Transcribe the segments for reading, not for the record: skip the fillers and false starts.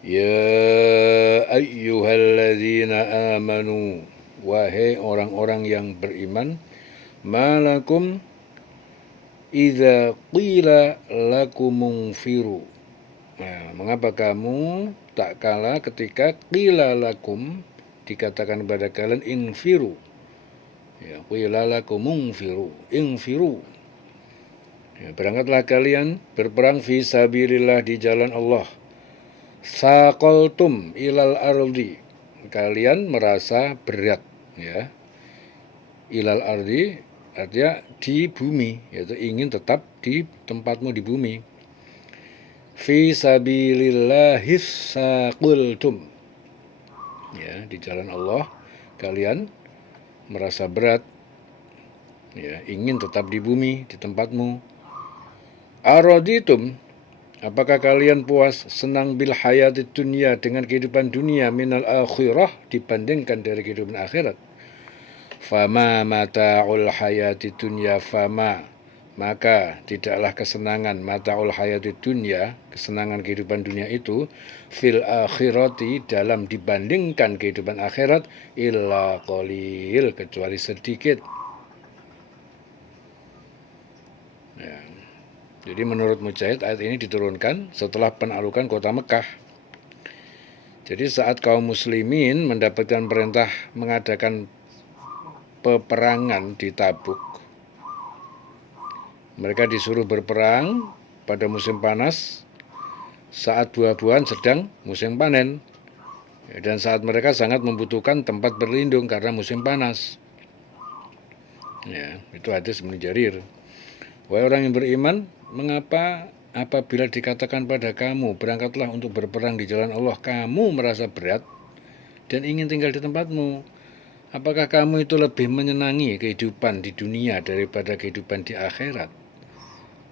Ya ayyuhalladzina amanu, wahai orang-orang yang beriman, malakum idza qila lakumungfiru. Nah, mengapa kamu tak kala ketika qila lakum dikatakan kepada kalian infiru. Ya, qila lakumungfiru, infiru. Ya, berangkatlah kalian berperang fi sabilillah di jalan Allah. Saqaltum ilal ardi, kalian merasa berat, ya. Ilal ardi artinya di bumi, yaitu ingin tetap di tempatmu di bumi. Fi sabilillahis saqultum, ya, di jalan Allah kalian merasa berat, ya, ingin tetap di bumi di tempatmu. Araditum, apakah kalian puas, senang bil hayati dunia, dengan kehidupan dunia, minal akhirah, dibandingkan dari kehidupan akhirat. Fama mata'ul hayati dunya, fama, maka tidaklah kesenangan, mata'ul hayati dunya, kesenangan kehidupan dunia itu, fil akhirati, dalam dibandingkan kehidupan akhirat, illa qalil, kecuali sedikit. Ya. Jadi menurut Mujahid, ayat ini diturunkan setelah penaklukan kota Mekah. Jadi saat kaum muslimin mendapatkan perintah mengadakan peperangan di Tabuk, mereka disuruh berperang pada musim panas saat buah-buahan sedang musim panen, dan saat mereka sangat membutuhkan tempat berlindung karena musim panas. Ya, itu hadis Ibnu Jarir. Wahai orang yang beriman, mengapa apabila dikatakan pada kamu, berangkatlah untuk berperang di jalan Allah, kamu merasa berat dan ingin tinggal di tempatmu? Apakah kamu itu lebih menyenangi kehidupan di dunia daripada kehidupan di akhirat?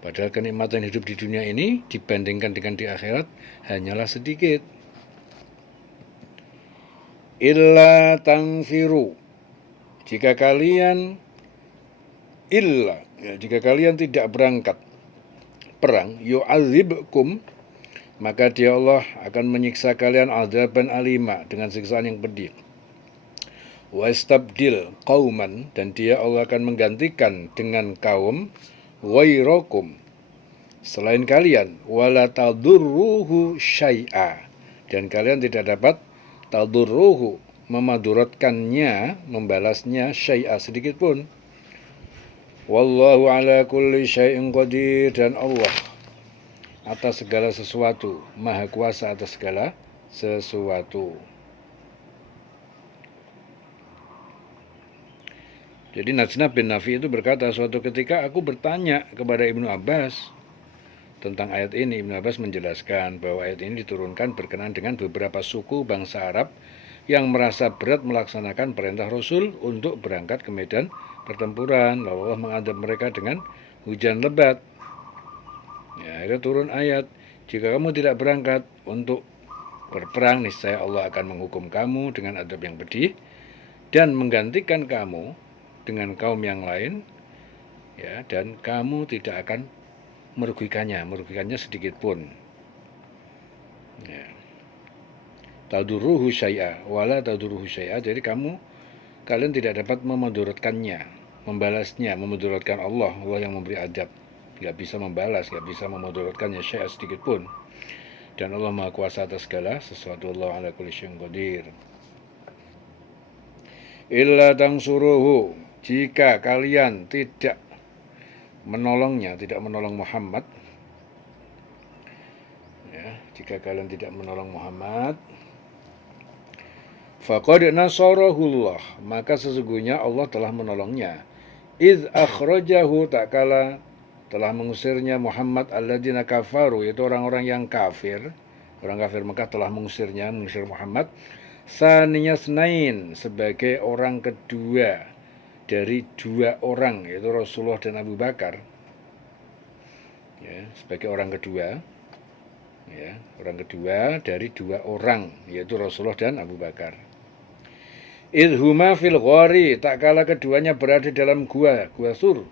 Padahal kenikmatan hidup di dunia ini dibandingkan dengan di akhirat hanyalah sedikit. Illa tangfiru, jika kalian jika kalian tidak berangkat perang, yu'adzibkum, maka dia Allah akan menyiksa kalian adzaban alima, dengan siksaan yang pedih. Wastabdil qauman, dan dia Allah akan menggantikan dengan kaum ghairakum, selain kalian, wala tadurruhu syai'a, dan kalian tidak dapat tadurruhu, memaduratkannya, membalasnya, syai'a, sedikit pun. Wallahu ala kulli syai'in qadir, dan Allah atas segala sesuatu, maha kuasa atas segala sesuatu. Jadi Najnah bin Nafi itu berkata, suatu ketika aku bertanya kepada Ibnu Abbas tentang ayat ini. Ibnu Abbas menjelaskan bahwa ayat ini diturunkan berkenaan dengan beberapa suku bangsa Arab yang merasa berat melaksanakan perintah Rasul untuk berangkat ke medan pertempuran. Lalu Allah mengadab mereka dengan hujan lebat. Ya, akhirnya turun ayat, jika kamu tidak berangkat untuk berperang, niscaya Allah akan menghukum kamu dengan adab yang pedih dan menggantikan kamu dengan kaum yang lain, ya, dan kamu tidak akan merugikannya sedikit pun. Ya. Tadurruhu syai'a, wala tadurruhu syai'a, jadi kalian tidak dapat memudaratkannya, membalasnya, memudaratkan Allah yang memberi adab. Tidak bisa membalas, tidak bisa memudaratkannya syai'a sedikit pun. Dan Allah Maha Kuasa atas segala sesuatu. Allah ala kulli syai'in qadir. Illa tangsuruhu, jika kalian tidak menolongnya, tidak menolong Muhammad, ya, jika kalian tidak menolong Muhammad, faqad nasarahullah, maka sesungguhnya Allah telah menolongnya. Idz akhrajahu, tak kala telah mengusirnya Muhammad alladzina kafaru, yaitu orang-orang yang kafir, orang kafir Mekah telah mengusir Muhammad. Saniya snain, sebagai orang kedua dari dua orang, yaitu Rasulullah dan Abu Bakar. Ya, sebagai orang kedua, ya, orang kedua dari dua orang, yaitu Rasulullah dan Abu Bakar. Idhuma fil ghari, tak kala keduanya berada dalam gua Sur.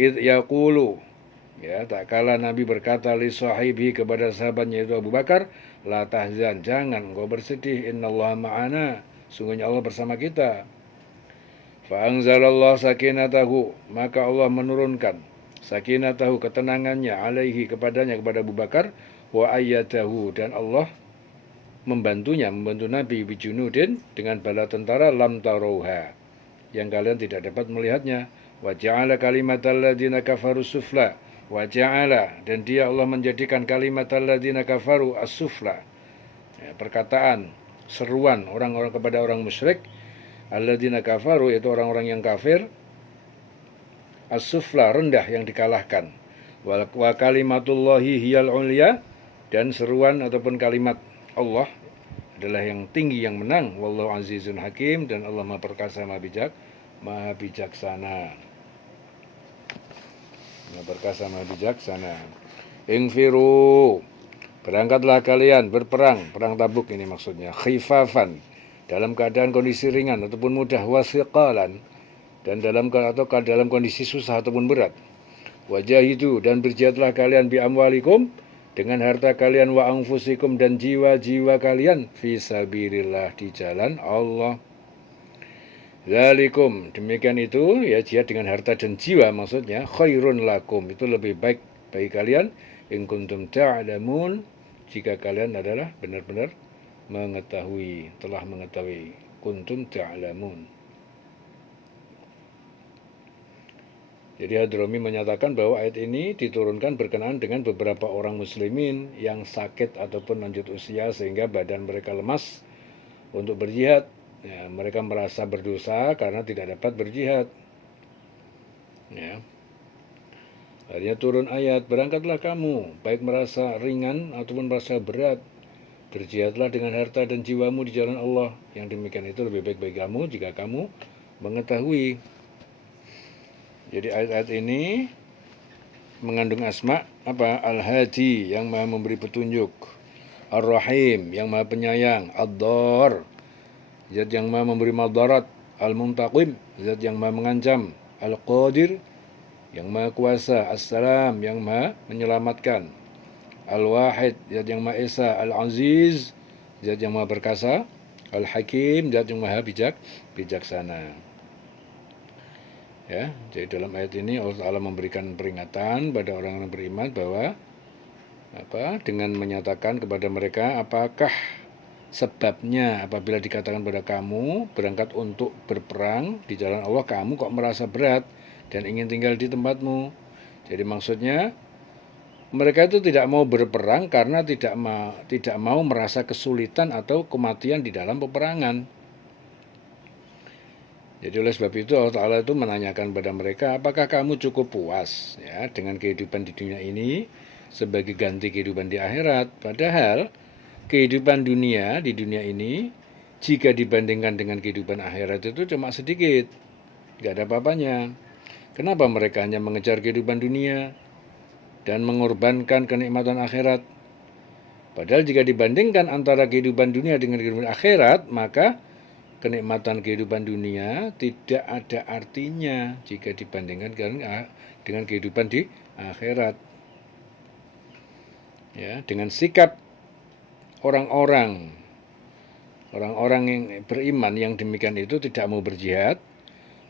Idh yaqulu, Ya, tak kala Nabi berkata li sahibi kepada sahabatnya yaitu Abu Bakar, la tahzan, jangan engkau bersedih, innallaha ma'ana, sungguhnya Allah bersama kita. Fa anzalallahu sakinatahu, maka Allah menurunkan sakinatahu, ketenangannya, alaihi, kepadanya, kepada Abu Bakar, wa ayyadahu, dan Allah membantunya, membantu Nabi bijunudin, dengan bala tentara lam tarauha, yang kalian tidak dapat melihatnya. Wa ja'ala kalimatal ladzina kafaru sufla, wa ja'ala, dan dia Allah menjadikan kalimatal ladzina kafaru as-sufla, ya, perkataan seruan orang-orang kepada orang musyrik, alladzina kafaru, itu orang-orang yang kafir, as-sufla, rendah, yang dikalahkan, wa kalimatullahi hiyal ulya, dan seruan ataupun kalimat Allah adalah yang tinggi, yang menang. Wallahu azizun hakim, dan Allah maha perkasa, maha bijaksana. Maha perkasa, maha bijaksana. Ingfiru, berangkatlah kalian berperang, perang Tabuk ini maksudnya, khifafan, dalam keadaan kondisi ringan ataupun mudah, wasiqalan, dan dalam kondisi susah ataupun berat. Wajahidu, dan berjihadlah kalian bi amwalikum, dengan harta kalian, wa anfusikum, dan jiwa-jiwa kalian, fi sabilillah, di jalan Allah. Zalikum, demikian itu, ya, jihad dengan harta dan jiwa maksudnya, khairun lakum, itu lebih baik bagi kalian, in kuntum ta'lamun, jika kalian adalah benar-benar mengetahui, telah mengetahui, kuntum ta'lamun. Jadi Hadromi menyatakan bahwa ayat ini diturunkan berkenaan dengan beberapa orang muslimin yang sakit ataupun lanjut usia sehingga badan mereka lemas untuk berjihad. Ya, mereka merasa berdosa karena tidak dapat berjihad. Ya. Akhirnya turun ayat, berangkatlah kamu, baik merasa ringan ataupun merasa berat, berjihadlah dengan harta dan jiwamu di jalan Allah. Yang demikian itu lebih baik bagi kamu jika kamu mengetahui. Jadi ayat-ayat ini mengandung asma apa? Al-Hadi, yang maha memberi petunjuk, Ar-Rahim, yang maha penyayang, Ad-Dar, zat yang maha memberi madarat, Al-Muntaqim, zat yang maha mengancam, Al-Qadir, yang maha kuasa, As-Salam, yang maha menyelamatkan, Al-Wahid, zat yang maha esa, Al-Aziz, zat yang maha perkasa, Al-Hakim, zat yang maha bijaksana. Ya, jadi dalam ayat ini Allah Ta'ala memberikan peringatan pada orang-orang beriman bahwa dengan menyatakan kepada mereka, apakah sebabnya apabila dikatakan pada kamu berangkat untuk berperang di jalan Allah, kamu kok merasa berat dan ingin tinggal di tempatmu. Jadi maksudnya mereka itu tidak mau berperang karena tidak mau merasa kesulitan atau kematian di dalam peperangan. Jadi oleh sebab itu Allah Ta'ala itu menanyakan pada mereka, apakah kamu cukup puas, ya, dengan kehidupan di dunia ini sebagai ganti kehidupan di akhirat. Padahal kehidupan dunia di dunia ini jika dibandingkan dengan kehidupan akhirat itu cuma sedikit, gak ada apa-apanya. Kenapa mereka hanya mengejar kehidupan dunia dan mengorbankan kenikmatan akhirat? Padahal jika dibandingkan antara kehidupan dunia dengan kehidupan akhirat, maka kenikmatan kehidupan dunia tidak ada artinya jika dibandingkan dengan kehidupan di akhirat. Ya, dengan sikap orang-orang yang beriman yang demikian itu tidak mau berjihad,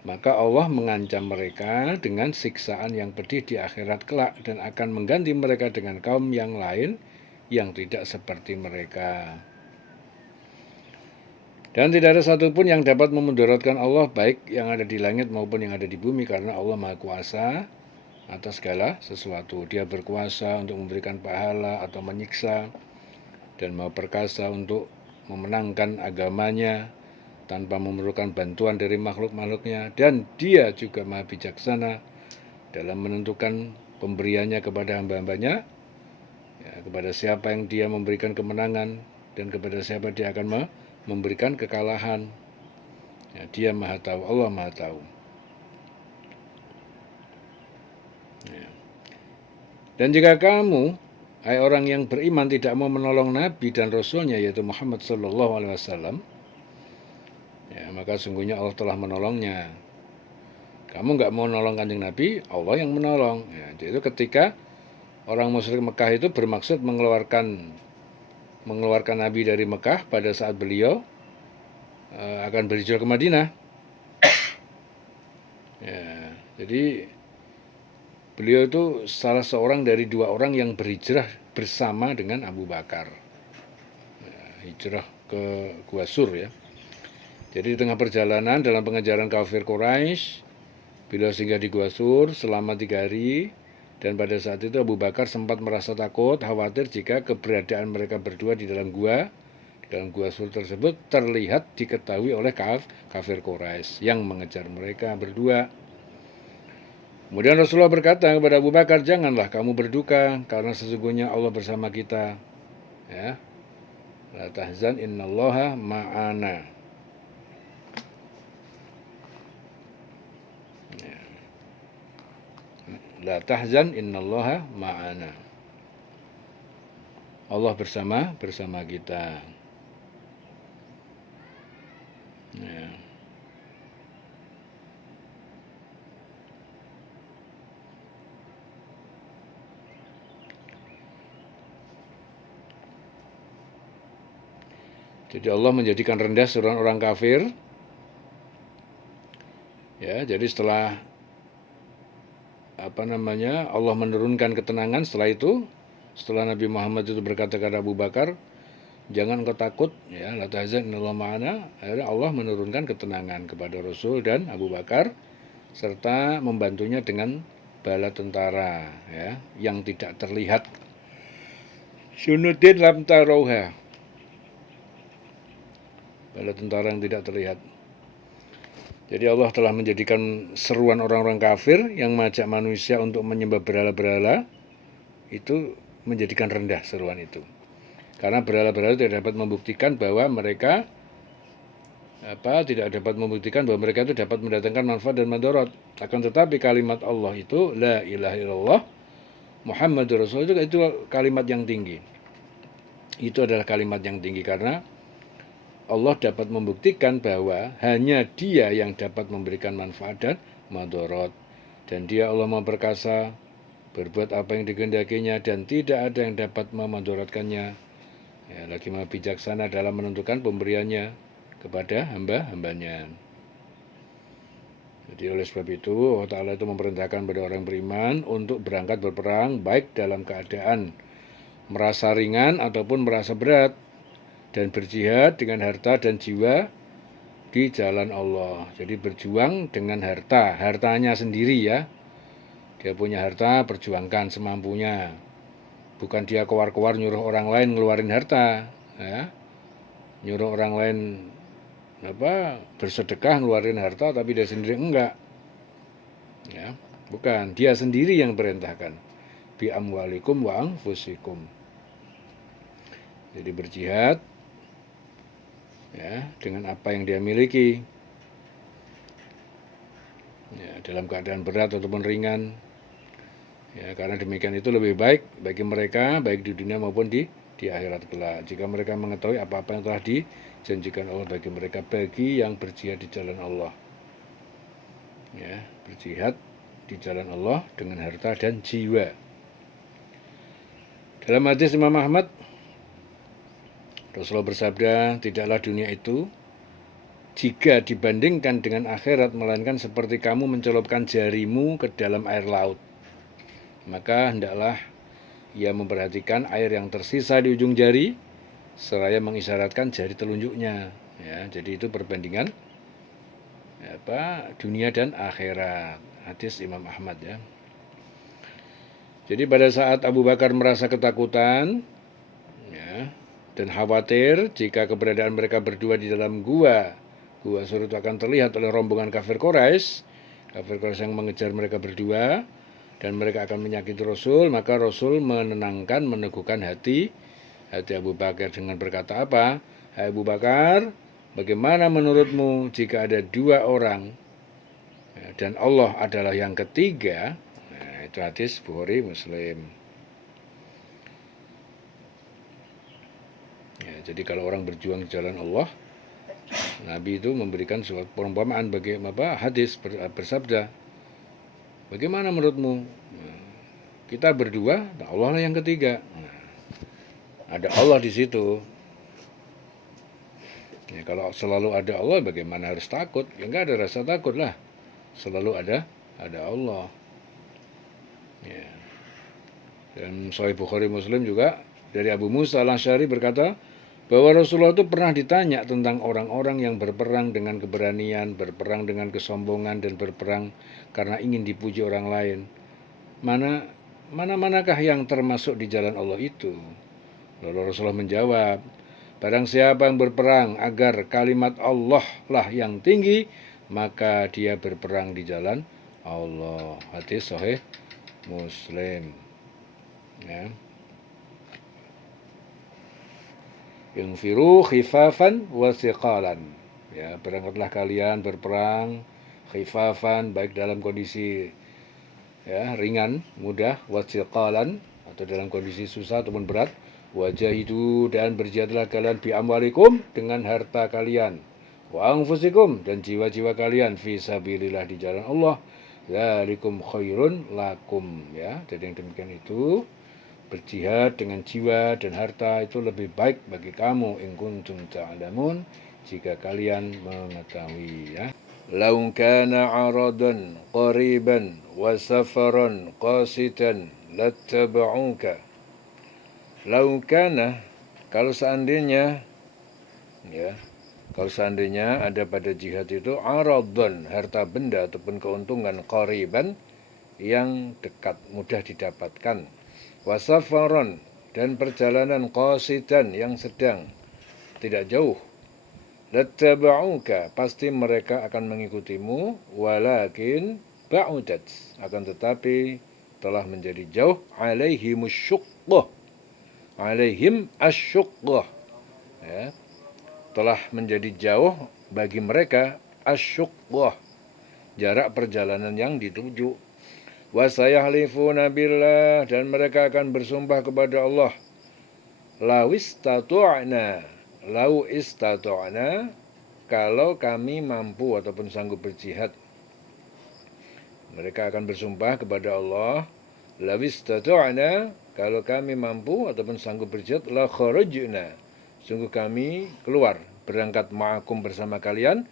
maka Allah mengancam mereka dengan siksaan yang pedih di akhirat kelak dan akan mengganti mereka dengan kaum yang lain yang tidak seperti mereka. Dan tidak ada satupun yang dapat memudaratkan Allah, baik yang ada di langit maupun yang ada di bumi, karena Allah Maha Kuasa atas segala sesuatu. Dia berkuasa untuk memberikan pahala atau menyiksa, dan Maha Perkasa untuk memenangkan agamanya tanpa memerlukan bantuan dari makhluk-makhluknya. Dan Dia juga Maha Bijaksana dalam menentukan pemberiannya kepada hamba-hambanya, ya, kepada siapa yang Dia memberikan kemenangan dan kepada siapa Dia akan memberikan kekalahan. Ya, Dia Maha Tahu, Allah Maha Tahu. Ya. Dan jika kamu, hai orang yang beriman, tidak mau menolong Nabi dan Rasulnya yaitu Muhammad Sallallahu Alaihi Wasallam, ya, maka sungguhnya Allah telah menolongnya. Kamu nggak mau nolong Kanjeng Nabi, Allah yang menolong. Ya, jadi itu ketika orang musyrik Mekah itu bermaksud mengeluarkan Nabi dari Mekah pada saat beliau akan berhijrah ke Madinah. Ya, jadi beliau itu salah seorang dari 2 orang yang berhijrah bersama dengan Abu Bakar. Ya, hijrah ke Gua Sur ya. Jadi di tengah perjalanan dalam pengejaran kafir Quraisy, beliau singgah di Gua Sur selama 3 hari. Dan pada saat itu Abu Bakar sempat merasa takut, khawatir jika keberadaan mereka berdua di dalam gua sur tersebut terlihat diketahui oleh kafir Quraisy yang mengejar mereka berdua. Kemudian Rasulullah berkata kepada Abu Bakar, janganlah kamu berduka karena sesungguhnya Allah bersama kita. Ya. La tahzan innallaha ma'ana. La tahzan innallaha ma'ana. Allah bersama kita. Ya. Jadi Allah menjadikan rendah seorang orang kafir. Ya, jadi setelah Allah menurunkan ketenangan setelah Nabi Muhammad itu berkata kepada Abu Bakar, jangan kau takut, ya, la tahzan innallaha ma'ana. Akhirnya Allah menurunkan ketenangan kepada Rasul dan Abu Bakar serta membantunya dengan bala tentara ya, yang tidak terlihat. Syunuddin lam tarauha. Bala tentara yang tidak terlihat. Jadi Allah telah menjadikan seruan orang-orang kafir yang mengajak manusia untuk menyembah berhala-berhala itu menjadikan rendah seruan itu. Karena berhala-berhala tidak dapat membuktikan bahwa mereka itu dapat mendatangkan manfaat dan madarat. Akan tetapi kalimat Allah itu la ilaha illallah Muhammadur Rasulullah itu kalimat yang tinggi. Itu adalah kalimat yang tinggi karena Allah dapat membuktikan bahwa hanya Dia yang dapat memberikan manfaat dan madarat. Dan Dia Allah Maha Perkasa, berbuat apa yang dikehendakinya dan tidak ada yang dapat memadaratkannya. Ya, lagi Maha Bijaksana dalam menentukan pemberiannya kepada hamba-hambanya. Jadi oleh sebab itu Allah Ta'ala itu memerintahkan pada orang beriman untuk berangkat berperang baik dalam keadaan merasa ringan ataupun merasa berat, dan berjihad dengan harta dan jiwa di jalan Allah. Jadi berjuang dengan hartanya sendiri ya. Dia punya harta, perjuangkan semampunya. Bukan dia keluar-keluar nyuruh orang lain ngeluarin harta, ya. Nyuruh orang lain bersedekah ngeluarin harta tapi dia sendiri enggak. Ya, bukan, dia sendiri yang perintahkan. Bi amwalikum wa anfusikum. Jadi berjihad ya, dengan apa yang dia miliki ya, dalam keadaan berat ataupun ringan ya, karena demikian itu lebih baik bagi mereka baik di dunia maupun di akhirat kelak jika mereka mengetahui apa-apa yang telah dijanjikan Allah bagi mereka bagi yang berjihad di jalan Allah ya, berjihad di jalan Allah dengan harta dan jiwa. Dalam hadis Imam Ahmad, Rasulullah bersabda, tidaklah dunia itu jika dibandingkan dengan akhirat melainkan seperti kamu mencelupkan jarimu ke dalam air laut. Maka hendaklah ia memperhatikan air yang tersisa di ujung jari seraya mengisyaratkan jari telunjuknya. Ya, jadi itu perbandingan dunia dan akhirat. Hadis Imam Ahmad ya. Jadi pada saat Abu Bakar merasa ketakutan ya, dan khawatir jika keberadaan mereka berdua di dalam gua sur itu akan terlihat oleh rombongan kafir Quraisy yang mengejar mereka berdua dan mereka akan menyakiti Rasul, maka Rasul menenangkan, meneguhkan hati Abu Bakar dengan berkata apa? Hai Abu Bakar, bagaimana menurutmu jika ada 2 orang dan Allah adalah yang ketiga? Nah, itu hadis Bukhari Muslim. Ya, jadi kalau orang berjuang di jalan Allah, Nabi itu memberikan suatu perumpamaan bagi hadis bersabda, Bagaimana menurutmu? Kita berdua, Allah lah yang ketiga. Ada Allah di situ. Ya, kalau selalu ada Allah, bagaimana harus takut? Ya nggak ada rasa takut lah. Selalu ada Allah. Ya. Dan Sahih Bukhari Muslim juga dari Abu Musa al-Asy'ari berkata bahwa Rasulullah itu pernah ditanya tentang orang-orang yang berperang dengan keberanian, berperang dengan kesombongan, dan berperang karena ingin dipuji orang lain. Manakah yang termasuk di jalan Allah itu? Lalu Rasulullah menjawab, barang siapa yang berperang agar kalimat Allah lah yang tinggi, maka dia berperang di jalan Allah. Hadis Sahih Muslim. Ya. Infiru khifafan wa thiqalan. Ya, berangkatlah kalian berperang khifafan, baik dalam kondisi ringan, mudah, wa thiqalan, atau dalam kondisi susah ataupun berat. Wajahidu, dan berjihadlah kalian bi amwalikum, dengan harta kalian, wa anfusikum, dan jiwa-jiwa kalian, fi sabilillah, di jalan Allah. Dzalikum khairun lakum. Ya, jadi yang demikian itu, berjihad dengan jiwa dan harta itu lebih baik bagi kamu, in kuntum ta'lamun, jika kalian mengetahui. Ya. Lau kana 'aradan qariban wa safaran qasitan lattaba'uka. Lau kana, kalau seandainya ada pada jihad itu 'aradan, harta benda ataupun keuntungan, qariban, yang dekat, mudah didapatkan, wasafaron, dan perjalanan, qasidan, yang sedang, tidak jauh, lattaba'uka, pasti mereka akan mengikutimu, walakin ba'udat, akan tetapi telah menjadi jauh, alaihim asyuqqah, ya, telah menjadi jauh bagi mereka asyuqqah, jarak perjalanan yang dituju. Wasayahlifuna billah, dan mereka akan bersumpah kepada Allah, lau istatu'na, kalau kami mampu ataupun sanggup berjihad. Mereka akan bersumpah kepada Allah, lau istatu'na, kalau kami mampu ataupun sanggup berjihad, la kharajna, sungguh kami keluar, berangkat ma'akum, bersama kalian.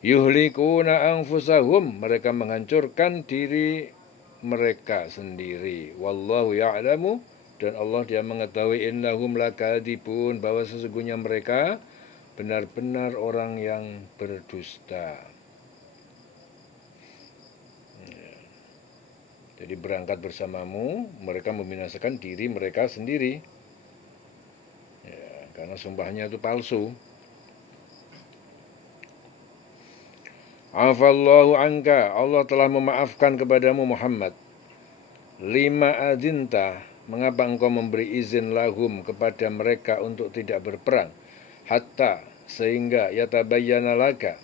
Yuhlikuna anfusahum, mereka menghancurkan diri mereka sendiri. Wallahu ya'lamu, dan Allah dia mengetahui, innahum lakadzibun, bahwa sesungguhnya mereka benar-benar orang yang berdusta. Jadi berangkat bersamamu, mereka membinasakan diri mereka sendiri, ya, karena sumpahnya itu palsu. Afallahu anka, Allah telah memaafkan kepadamu Muhammad. Lima adzinta, mengapa engkau memberi izin lahum, kepada mereka, untuk tidak berperang, hatta, sehingga, yatabayyana laka,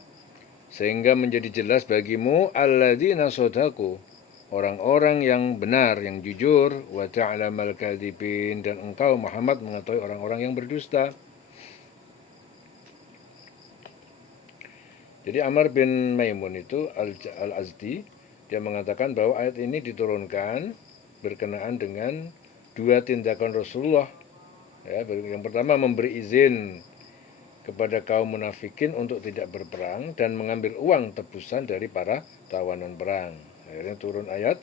sehingga menjadi jelas bagimu, alladzina shadaku, orang-orang yang benar, yang jujur, wa ta'lamal kadzibin, dan engkau Muhammad mengetahui orang-orang yang berdusta. Jadi Amr bin Maimun itu Al-Azdi, dia mengatakan bahwa ayat ini diturunkan berkenaan dengan dua tindakan Rasulullah. Ya, yang pertama memberi izin kepada kaum munafikin untuk tidak berperang dan mengambil uang tebusan dari para tawanan perang. Akhirnya turun ayat,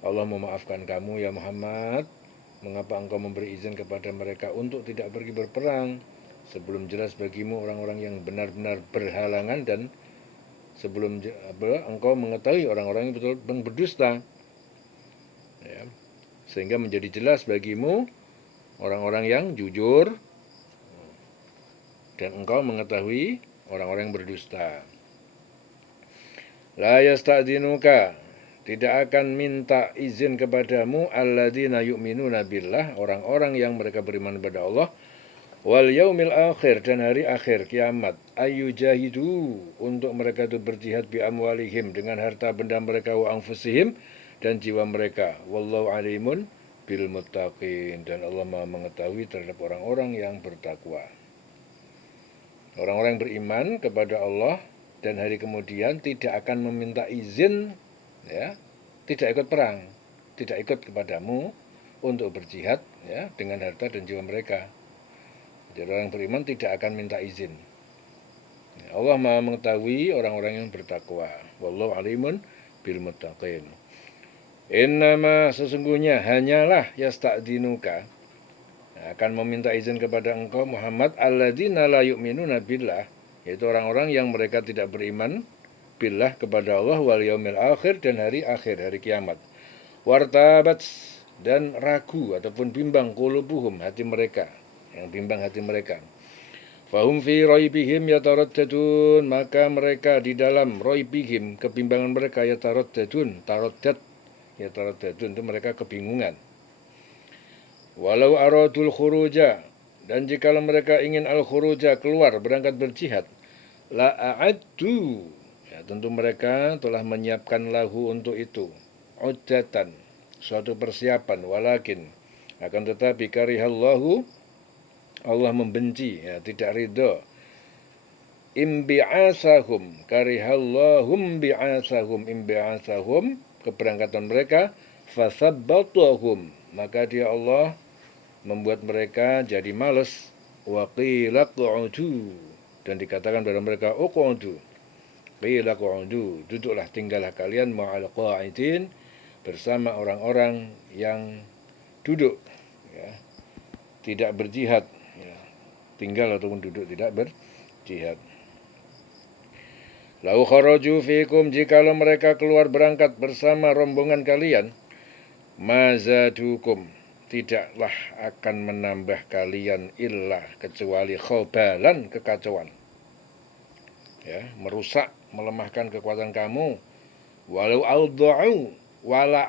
Allah memaafkan kamu ya Muhammad, mengapa engkau memberi izin kepada mereka untuk tidak pergi berperang, sebelum jelas bagimu orang-orang yang benar-benar berhalangan, dan sebelum engkau mengetahui orang-orang yang betul berdusta, ya, sehingga menjadi jelas bagimu orang-orang yang jujur, dan engkau mengetahui orang-orang yang berdusta. La yasta'dzinuka, tidak akan minta izin kepadamu, alladzina yu'minuna billah, orang-orang yang mereka beriman kepada Allah, wal yaumil akhir, dan hari akhir kiamat, ayyujahidu, untuk mereka itu berjihad bi amwalihim, dengan harta benda mereka, wa anfusihim, dan jiwa mereka, wallahu alimun bil muttaqin, dan Allah Maha mengetahui terhadap orang-orang yang bertakwa. Orang-orang yang beriman kepada Allah dan hari kemudian tidak akan meminta izin, ya, tidak ikut perang, tidak ikut kepadamu untuk berjihad ya dengan harta dan jiwa mereka. Jadi orang beriman tidak akan minta izin. Allah Maha mengetahui orang-orang yang bertakwa. Wallahu alimun bil muttaqin. Innama sesungguhnya hanyalah yasta'dinuka akan meminta izin kepada engkau Muhammad alladzina la yu'minuna billah, yaitu orang-orang yang mereka tidak beriman billah kepada Allah wal yaumil akhir dan hari akhir, hari kiamat. Wartabat dan ragu ataupun bimbang qulubuhum, hati mereka, yang bimbang hati mereka. Fahum fi raibihim yataraddadun, maka mereka di dalam raibihim, kebimbangan mereka yataraddadun, yataraddadun itu mereka kebingungan. Walau aradul khuruja, dan jikalau mereka ingin al-khuruja, keluar berangkat berjihad, la a'addu, ya, tentu mereka telah menyiapkan lahu untuk itu, uddatan, suatu persiapan, walakin akan tetapi karihallahu, Allah membenci, ya, tidak ridho, imbi'asahum, karihallahum imbi'asahum, keberangkatan mereka, fasabbatahum, maka dia Allah membuat mereka jadi malas, wa qila qu'udu, dan dikatakan kepada mereka uq'udu, qila qu'udu, duduklah, tinggallah kalian ma'al qa'idin, bersama orang-orang yang duduk, ya, tidak berjihad, ya, tinggal ataupun duduk tidak berjihad. Lau kharaju fikum, jikalau mereka keluar berangkat bersama rombongan kalian, mazadukum, tidaklah akan menambah kalian illa, kecuali khobalan, kekacauan, ya, merusak, melemahkan kekuatan kamu. Walau audu'u, wala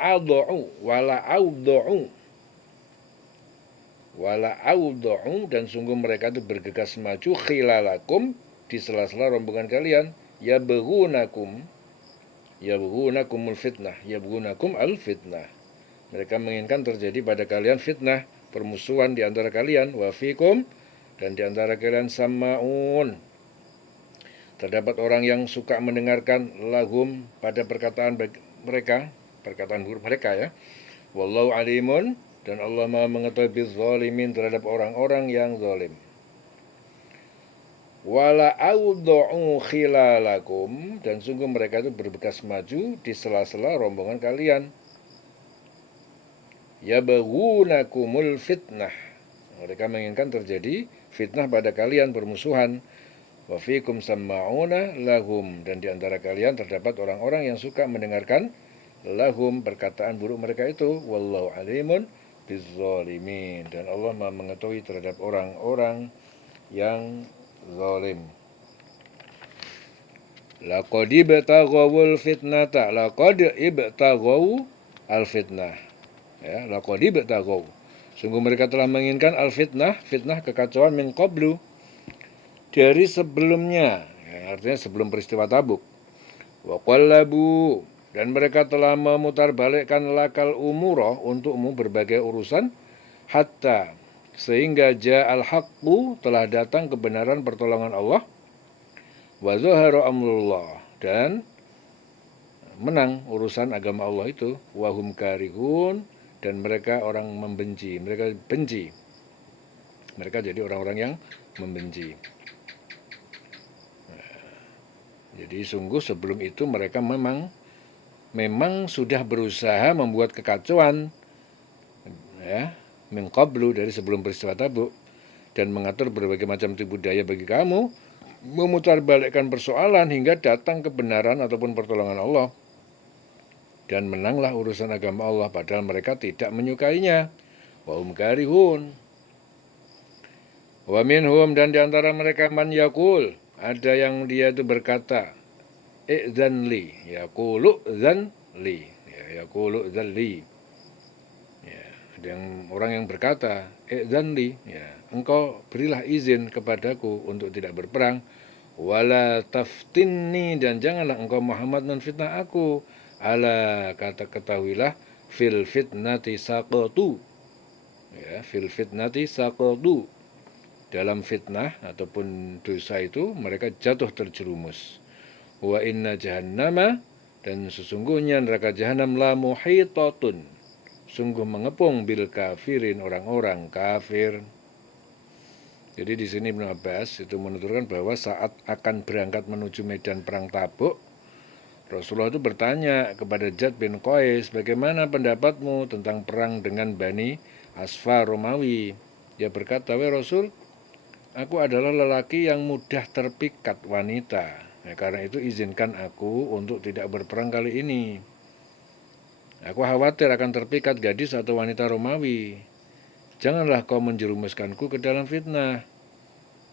audu'u, dan sungguh mereka itu bergegas maju khilalakum, di sela-sela rombongan kalian, yabghunakumul fitnah, yabghunakum al fitnah, mereka menginginkan terjadi pada kalian fitnah, permusuhan di antara kalian, wafikum, dan di antara kalian sama'un, terdapat orang yang suka mendengarkan lahum pada perkataan mereka, perkataan buruk mereka, ya. Wallahu alimun, dan Allah Maha mengetahui bizzalimin, terhadap orang-orang yang zalim. Wala audu'u khilalakum, dan sungguh mereka itu berbekas maju di sela-sela rombongan kalian. Yabghunakumul fitnah, mereka menginginkan terjadi fitnah pada kalian, permusuhan. Wa fikum sama'una lahum, dan di antara kalian terdapat orang-orang yang suka mendengarkan lahum, perkataan buruk mereka itu. Wallahu alimun bizzalimin, dan Allah Maha mengetahui terhadap orang-orang yang zalim. Laqad ibtaghawul fitnata, laqad ibtaghaw al fitnah, ya, laqad ibtaghaw, sungguh mereka telah menginginkan al fitnah, fitnah, kekacauan, min qablu, dari sebelumnya, ya, artinya sebelum peristiwa Tabuk. Wa qallabu, dan mereka telah memutarbalikkan lakal umurah, untukmu berbagai urusan, hatta, sehingga ja'al haqqu, telah datang kebenaran pertolongan Allah, wa zahara amrullah, dan menang urusan agama Allah itu, wahum karihun, dan mereka orang membenci, mereka benci, mereka jadi orang-orang yang membenci. Jadi sungguh sebelum itu mereka memang sudah berusaha membuat kekacauan, ya, min qablu, dari sebelum peristiwa Tabuk, dan mengatur berbagai macam tipu daya bagi kamu, memutarbalikkan persoalan hingga datang kebenaran ataupun pertolongan Allah, dan menanglah urusan agama Allah, padahal mereka tidak menyukainya. Wa hum karihun. Wa minhum, dan diantara mereka man yakul, ada yang dia itu berkata, i'zan li, yaqulu zan li, ya, yaqulu zan li, ya, ada yang orang yang berkata i'zan li, ya, engkau berilah izin kepadaku untuk tidak berperang, wala taftinni, dan janganlah engkau Muhammad menfitnah aku, ala, ketahuilah, fil fitnati saqatu, ya, fil fitnati saqatu, dalam fitnah ataupun dosa itu mereka jatuh terjerumus. Wa inna jahannama, Dan sesungguhnya neraka jahanam la muhitatun, sungguh mengepung bil kafirin, orang-orang kafir. Jadi di sini Ibnu Abbas itu menuturkan bahwa saat akan berangkat menuju medan perang Tabuk, Rasulullah itu bertanya kepada Jad bin Qais, bagaimana pendapatmu tentang perang dengan Bani Asfa Romawi? Dia berkata, wahai Rasul, aku adalah lelaki yang mudah terpikat wanita. Nah, karena itu izinkan aku untuk tidak berperang kali ini. Aku khawatir akan terpikat gadis atau wanita Romawi. Janganlah kau menjerumuskanku ke dalam fitnah.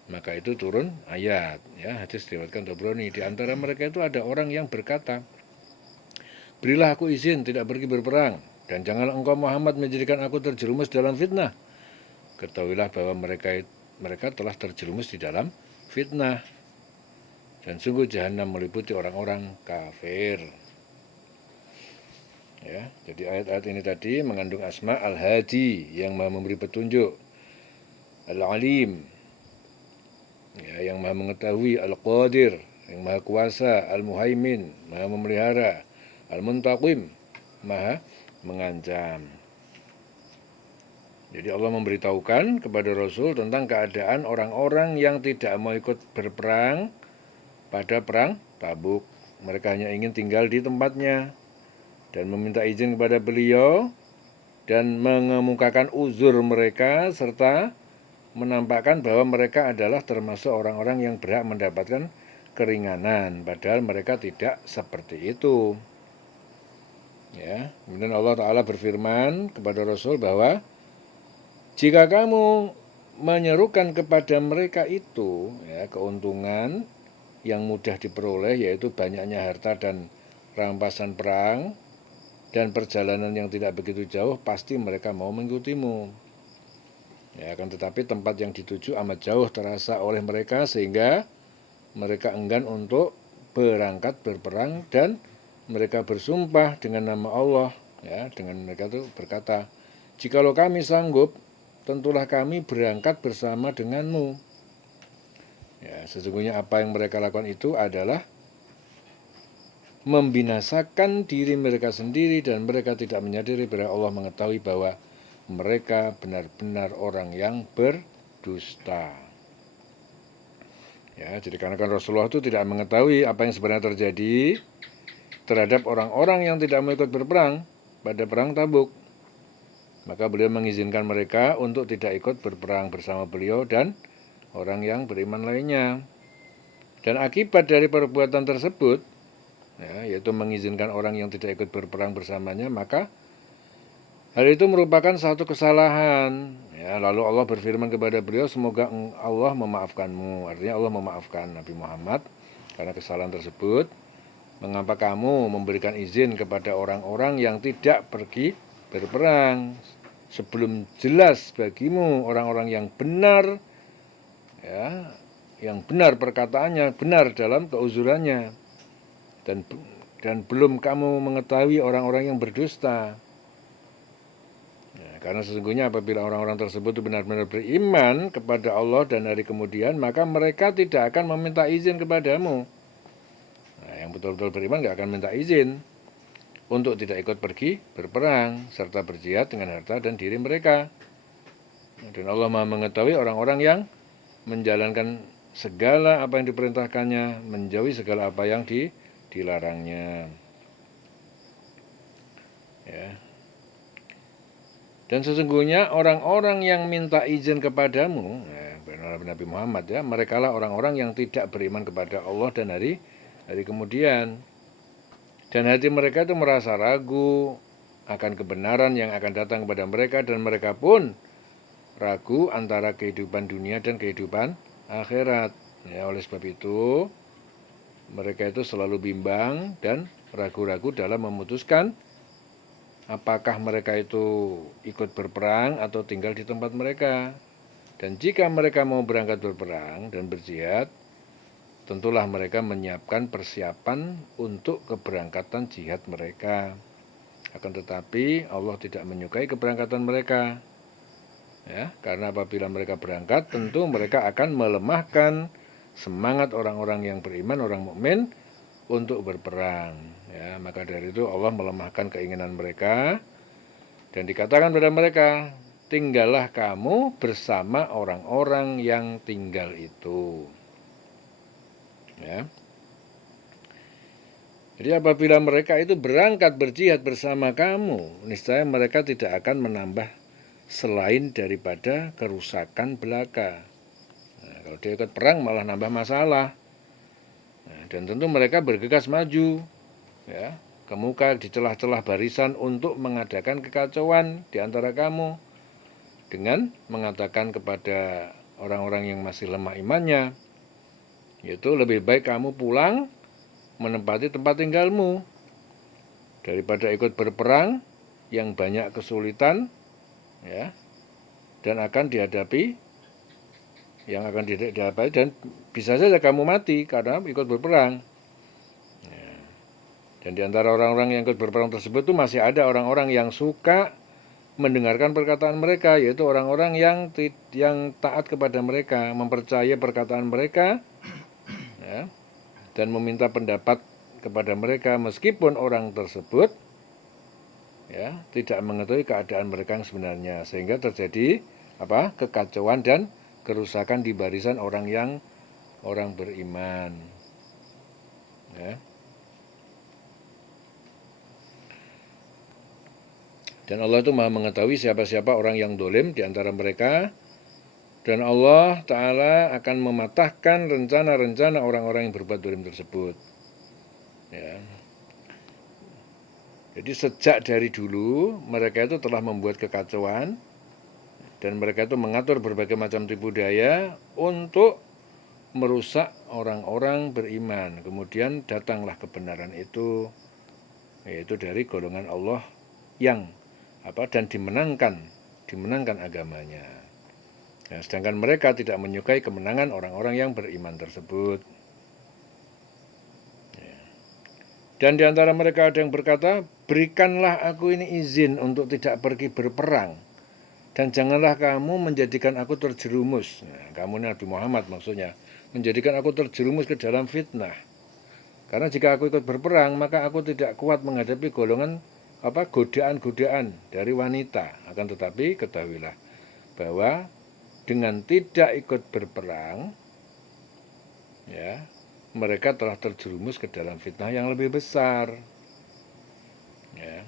Maka itu turun ayat, ya, hadis diriwayatkan Tabrani. Di antara mereka itu ada orang yang berkata, berilah aku izin tidak pergi berperang, dan janganlah engkau Muhammad menjadikan aku terjerumus dalam fitnah. Ketahuilah bahwa mereka telah terjerumus di dalam fitnah. Dan sungguh jahanam meliputi orang-orang kafir. Ya, jadi ayat-ayat ini tadi mengandung asma al-hadi, yang maha memberi petunjuk, al-alim, ya, yang maha mengetahui, al-qadir, yang maha kuasa, al-muhaimin, maha memelihara, al-muntaqim, maha mengancam. Jadi Allah memberitahukan kepada Rasul tentang keadaan orang-orang yang tidak mau ikut berperang pada perang Tabuk. Mereka hanya ingin tinggal di tempatnya dan meminta izin kepada beliau dan mengemukakan uzur mereka serta menampakkan bahwa mereka adalah termasuk orang-orang yang berhak mendapatkan keringanan, padahal mereka tidak seperti itu. Ya, kemudian Allah Ta'ala berfirman kepada Rasul bahwa jika kamu menyerukan kepada mereka itu, ya, keuntungan yang mudah diperoleh, yaitu banyaknya harta dan rampasan perang dan perjalanan yang tidak begitu jauh, pasti mereka mau mengikutimu. Ya, akan tetapi tempat yang dituju amat jauh terasa oleh mereka sehingga mereka enggan untuk berangkat berperang dan mereka bersumpah dengan nama Allah, ya, dengan mereka itu berkata, jikalau kami sanggup, tentulah kami berangkat bersama denganmu. Ya, sesungguhnya apa yang mereka lakukan itu adalah membinasakan diri mereka sendiri dan mereka tidak menyadari bahwa Allah mengetahui bahwa mereka benar-benar orang yang berdusta. Ya, jadi karena Rasulullah itu tidak mengetahui apa yang sebenarnya terjadi terhadap orang-orang yang tidak mau ikut berperang pada perang Tabuk, maka beliau mengizinkan mereka untuk tidak ikut berperang bersama beliau dan orang yang beriman lainnya. Dan akibat dari perbuatan tersebut, ya, yaitu mengizinkan orang yang tidak ikut berperang bersamanya, maka hal itu merupakan satu kesalahan. Ya, lalu Allah berfirman kepada beliau, semoga Allah memaafkanmu. Artinya Allah memaafkan Nabi Muhammad karena kesalahan tersebut. Mengapa kamu memberikan izin kepada orang-orang yang tidak pergi berperang sebelum jelas bagimu orang-orang yang benar, ya, yang benar perkataannya, benar dalam keuzurannya, dan belum kamu mengetahui orang-orang yang berdusta. Ya, karena sesungguhnya apabila orang-orang tersebut benar-benar beriman kepada Allah dan hari kemudian, maka mereka tidak akan meminta izin kepadamu. Nah, yang betul-betul beriman gak akan minta izin untuk tidak ikut pergi berperang serta berjihad dengan harta dan diri mereka. Dan Allah Maha mengetahui orang-orang yang menjalankan segala apa yang diperintahkannya, menjauhi segala apa yang dilarangnya. Ya. Dan sesungguhnya orang-orang yang minta izin kepadamu, ya, Nabi Muhammad, ya, merekalah orang-orang yang tidak beriman kepada Allah dan hari kemudian. Dan hati mereka itu merasa ragu akan kebenaran yang akan datang kepada mereka, dan mereka pun ragu antara kehidupan dunia dan kehidupan akhirat. Ya, oleh sebab itu mereka itu selalu bimbang dan ragu-ragu dalam memutuskan apakah mereka itu ikut berperang atau tinggal di tempat mereka. Dan jika mereka mau berangkat berperang dan berjihad, tentulah mereka menyiapkan persiapan untuk keberangkatan jihad mereka. Akan tetapi Allah tidak menyukai keberangkatan mereka. Ya, karena apabila mereka berangkat, tentu mereka akan melemahkan semangat orang-orang yang beriman, orang mukmin, untuk berperang. Ya, maka dari itu Allah melemahkan keinginan mereka dan dikatakan pada mereka, tinggallah kamu bersama orang-orang yang tinggal itu. Ya. Jadi apabila mereka itu berangkat berjihad bersama kamu, niscaya mereka tidak akan menambah selain daripada kerusakan belaka. Nah, kalau dia ikut perang malah nambah masalah. Nah, dan tentu mereka bergegas maju, ya, ke muka di celah-celah barisan untuk mengadakan kekacauan di antara kamu dengan mengatakan kepada orang-orang yang masih lemah imannya, yaitu lebih baik kamu pulang menempati tempat tinggalmu daripada ikut berperang yang banyak kesulitan, ya, dan akan dihadapi dan bisa saja kamu mati karena ikut berperang. Ya. Dan di antara orang-orang yang ikut berperang tersebut itu masih ada orang-orang yang suka mendengarkan perkataan mereka, yaitu orang-orang yang taat kepada mereka, mempercayai perkataan mereka, ya, dan meminta pendapat kepada mereka meskipun orang tersebut, ya, tidak mengetahui keadaan mereka yang sebenarnya, sehingga terjadi kekacauan dan kerusakan di barisan orang beriman. Ya. Dan Allah itu maha mengetahui siapa-siapa orang yang dolim di antara mereka. Dan Allah Ta'ala akan mematahkan rencana-rencana orang-orang yang berbuat dolim tersebut. Ya. Jadi sejak dari dulu mereka itu telah membuat kekacauan. Dan mereka itu mengatur berbagai macam tipu daya untuk merusak orang-orang beriman. Kemudian datanglah kebenaran itu, yaitu dari golongan Allah yang dan dimenangkan agamanya. Nah, sedangkan mereka tidak menyukai kemenangan orang-orang yang beriman tersebut. Ya. Dan di antara mereka ada yang berkata, berikanlah aku ini izin untuk tidak pergi berperang, dan janganlah kamu menjadikan aku terjerumus. Nah, kamu Nabi Muhammad maksudnya, menjadikan aku terjerumus ke dalam fitnah. Karena jika aku ikut berperang, maka aku tidak kuat menghadapi godaan dari wanita. Akan tetapi ketahuilah bahwa dengan tidak ikut berperang, ya, mereka telah terjerumus ke dalam fitnah yang lebih besar. Ya.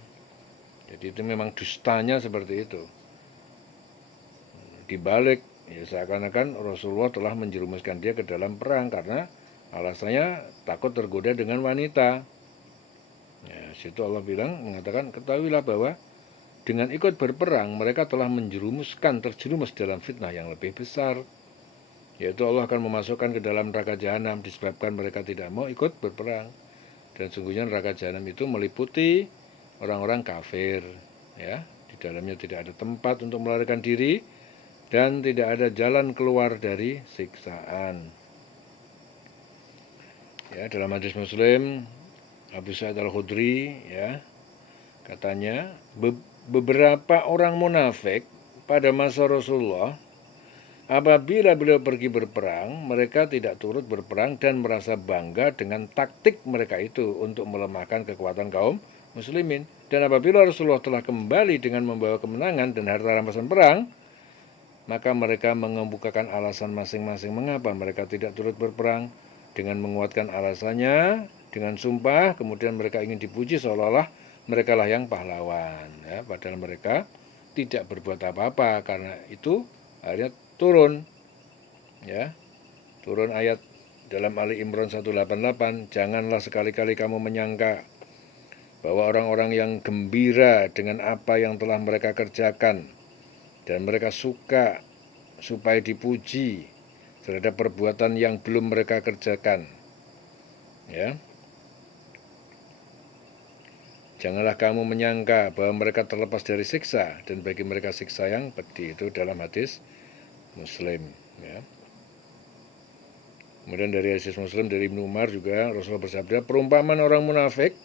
Jadi itu memang dustanya seperti itu. Dibalik, ya, seakan-akan Rasulullah telah menjerumuskan dia ke dalam perang karena alasannya takut tergoda dengan wanita. Ya, situ Allah mengatakan, ketahuilah bahwa dengan ikut berperang mereka telah terjerumus dalam fitnah yang lebih besar, yaitu Allah akan memasukkan ke dalam neraka jahanam disebabkan mereka tidak mau ikut berperang. Dan sungguhnya neraka jahanam itu meliputi orang-orang kafir, ya, di dalamnya tidak ada tempat untuk melarikan diri dan tidak ada jalan keluar dari siksaan. Ya, dalam hadis Muslim Abu Sa'id Al-Khudri, ya, katanya beberapa orang munafik pada masa Rasulullah, apabila beliau pergi berperang, mereka tidak turut berperang dan merasa bangga dengan taktik mereka itu untuk melemahkan kekuatan kaum muslimin. Dan apabila Rasulullah telah kembali dengan membawa kemenangan dan harta rampasan perang, maka mereka mengemukakan alasan masing-masing mengapa mereka tidak turut berperang dengan menguatkan alasannya dengan sumpah. Kemudian mereka ingin dipuji seolah-olah mereka lah yang pahlawan, ya, padahal mereka tidak berbuat apa-apa. Karena itu akhirnya turun ayat dalam Ali Imran 188, janganlah sekali-kali kamu menyangka bahwa orang-orang yang gembira dengan apa yang telah mereka kerjakan dan mereka suka supaya dipuji terhadap perbuatan yang belum mereka kerjakan, ya, janganlah kamu menyangka bahwa mereka terlepas dari siksa, dan bagi mereka siksa yang pedih. Itu dalam hadis Muslim, ya. Kemudian dari hadis Muslim dari Ibnu Umar juga Rasulullah bersabda, perumpamaan orang munafik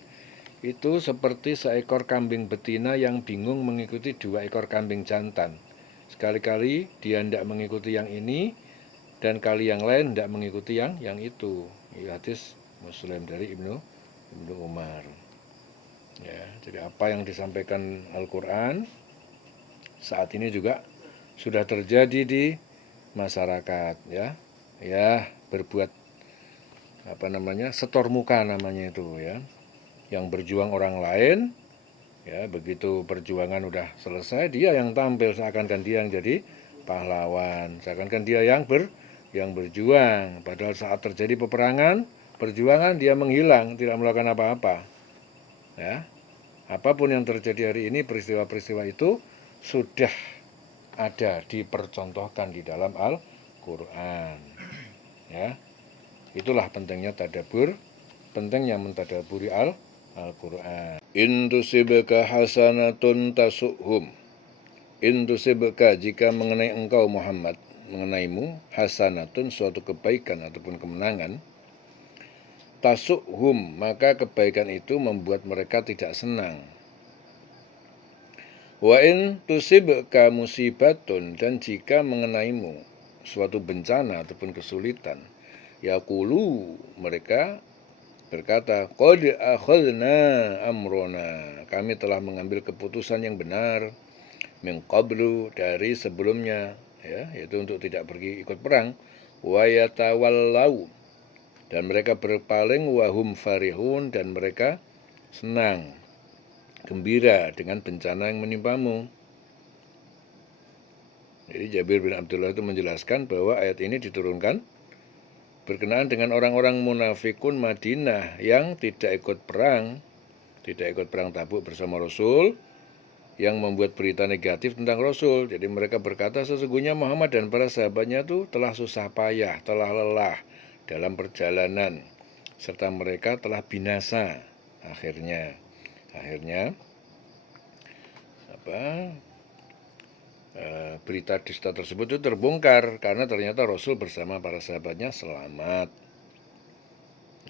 itu seperti seekor kambing betina yang bingung mengikuti 2 ekor kambing jantan. Sekali-kali dia hendak mengikuti yang ini dan kali yang lain hendak mengikuti yang itu. Hadis Muslim dari Ibnu Umar. Ya, jadi apa yang disampaikan Al-Quran saat ini juga sudah terjadi di masyarakat, ya berbuat setor muka namanya itu, ya, yang berjuang orang lain, ya, begitu perjuangan udah selesai dia yang tampil seakan-akan dia yang jadi pahlawan, seakan-akan dia yang berjuang, padahal saat terjadi perjuangan dia menghilang, tidak melakukan apa-apa, ya. Apapun yang terjadi hari ini, peristiwa-peristiwa itu sudah ada dipercontohkan di dalam Al-Quran, ya. Itulah pentingnya tadabbur, pentingnya mentadaburi Al-Quran. In tusibka hasanatun tasuhum. In tusibka, jika mengenai engkau Muhammad, mengenaimu, hasanatun, suatu kebaikan ataupun kemenangan, tasuhum, maka kebaikan itu membuat mereka tidak senang. Wa in tusibka musibatun, dan jika mengenaimu suatu bencana ataupun kesulitan, yaqulu, mereka berkata, qad akhadna amrona, kami telah mengambil keputusan yang benar, min qablu, dari sebelumnya, ya, yaitu untuk tidak pergi ikut perang, wa yatawallau, dan mereka berpaling, wahum farihun, dan mereka senang, gembira dengan bencana yang menimpamu. Jadi Jabir bin Abdullah itu menjelaskan bahwa ayat ini diturunkan berkenaan dengan orang-orang munafikun Madinah yang tidak ikut perang Tabuk bersama Rasul, yang membuat berita negatif tentang Rasul. Jadi mereka berkata, sesungguhnya Muhammad dan para sahabatnya itu telah susah payah, telah lelah dalam perjalanan, serta mereka telah binasa. Akhirnya berita dusta tersebut itu terbongkar karena ternyata Rasul bersama para sahabatnya selamat.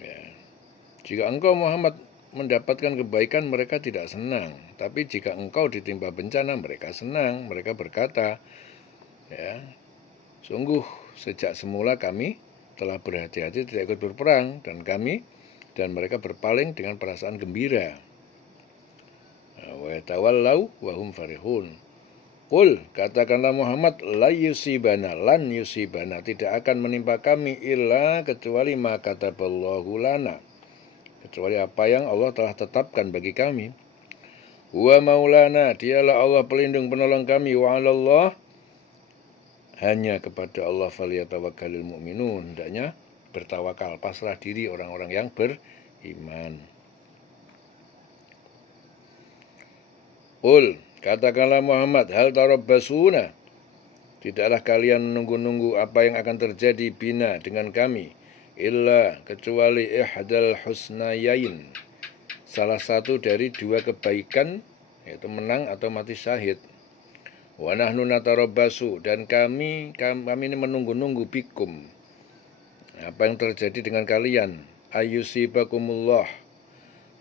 Ya. Jika engkau Muhammad mendapatkan kebaikan, mereka tidak senang, tapi jika engkau ditimpa bencana, mereka senang. Mereka berkata, ya, sungguh sejak semula kami telah berhati-hati tidak ikut berperang, dan mereka berpaling dengan perasaan gembira. Wa yatawallau wa hum farihun. Qul, katakanlah Muhammad, la yusibana, lan yusibana, tidak akan menimpa kami illa kecuali ma kataballahu lana, kecuali apa yang Allah telah tetapkan bagi kami. Wa maulana, dialah Allah pelindung penolong kami, wa 'alallah, hanya kepada Allah falyatawakkalul mu'minun, hendaknya bertawakal, pasrah diri orang-orang yang beriman. Qul, katakanlah Muhammad, hal tarabbasuna, tidaklah kalian menunggu-nunggu apa yang akan terjadi bina dengan kami, illa, kecuali ihdal husnayain, salah satu dari dua kebaikan, yaitu menang atau mati syahid. Wa nahnu natarabbasu, dan kami ini menunggu-nunggu bikum, apa yang terjadi dengan kalian, ayyusibakumullah,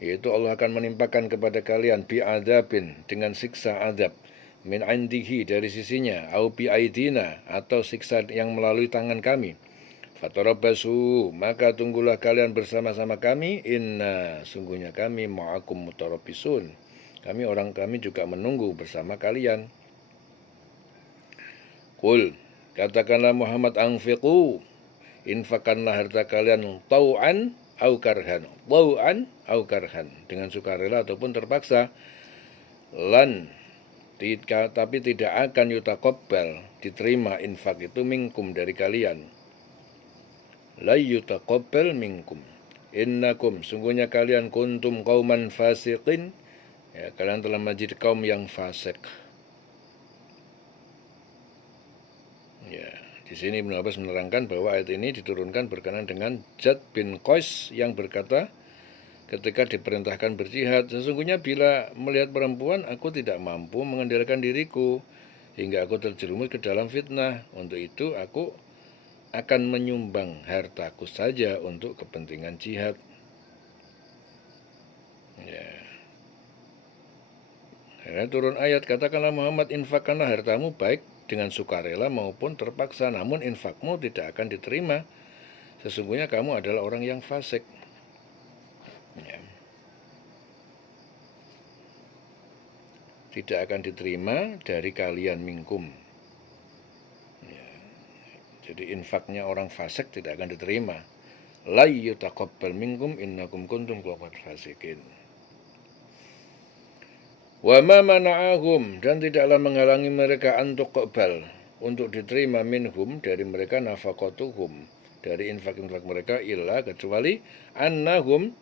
yaitu Allah akan menimpakan kepada kalian bi'adzabin, dengan siksa azab, min indihi, dari sisinya, au bi'aidina, atau siksa yang melalui tangan kami. Fatarabbasu, maka tunggulah kalian bersama-sama kami, inna, sungguhnya kami ma'akum mutarabbisun, kami juga menunggu bersama kalian. Qul, katakanlah Muhammad, anfiqu, infakkanlah harta kalian, tau'an au karhan, dengan sukarela ataupun terpaksa, lan, tapi tidak akan yutaqabbal, diterima infak itu, minkum, dari kalian, la yutaqabbal minkum, innakum, sungguhnya kalian, kuntum qauman fasiqin, ya, kalian telah menjadi kaum yang fasik. Ya, di sini Ibnu Abbas menerangkan bahwa ayat ini diturunkan berkenaan dengan Jad bin Qais yang berkata ketika diperintahkan berjihad, sesungguhnya bila melihat perempuan aku tidak mampu mengendalikan diriku hingga aku terjerumus ke dalam fitnah. Untuk itu aku akan menyumbang hartaku saja untuk kepentingan jihad. Ya. Karena turun ayat, katakanlah Muhammad, infakkanlah hartamu baik dengan sukarela maupun terpaksa, namun infakmu tidak akan diterima. Sesungguhnya kamu adalah orang yang fasik. Ya. Tidak akan diterima dari kalian minkum. Ya. Jadi infaknya orang fasik tidak akan diterima. La yutaqabbal minkum innakum kuntum qauman fasikin. Wa ma mana'ahum, dan tidaklah menghalangi mereka untuk qabal, untuk diterima minhum dari mereka nafaqatuhum, dari infak-infak mereka, illa kecuali annahum,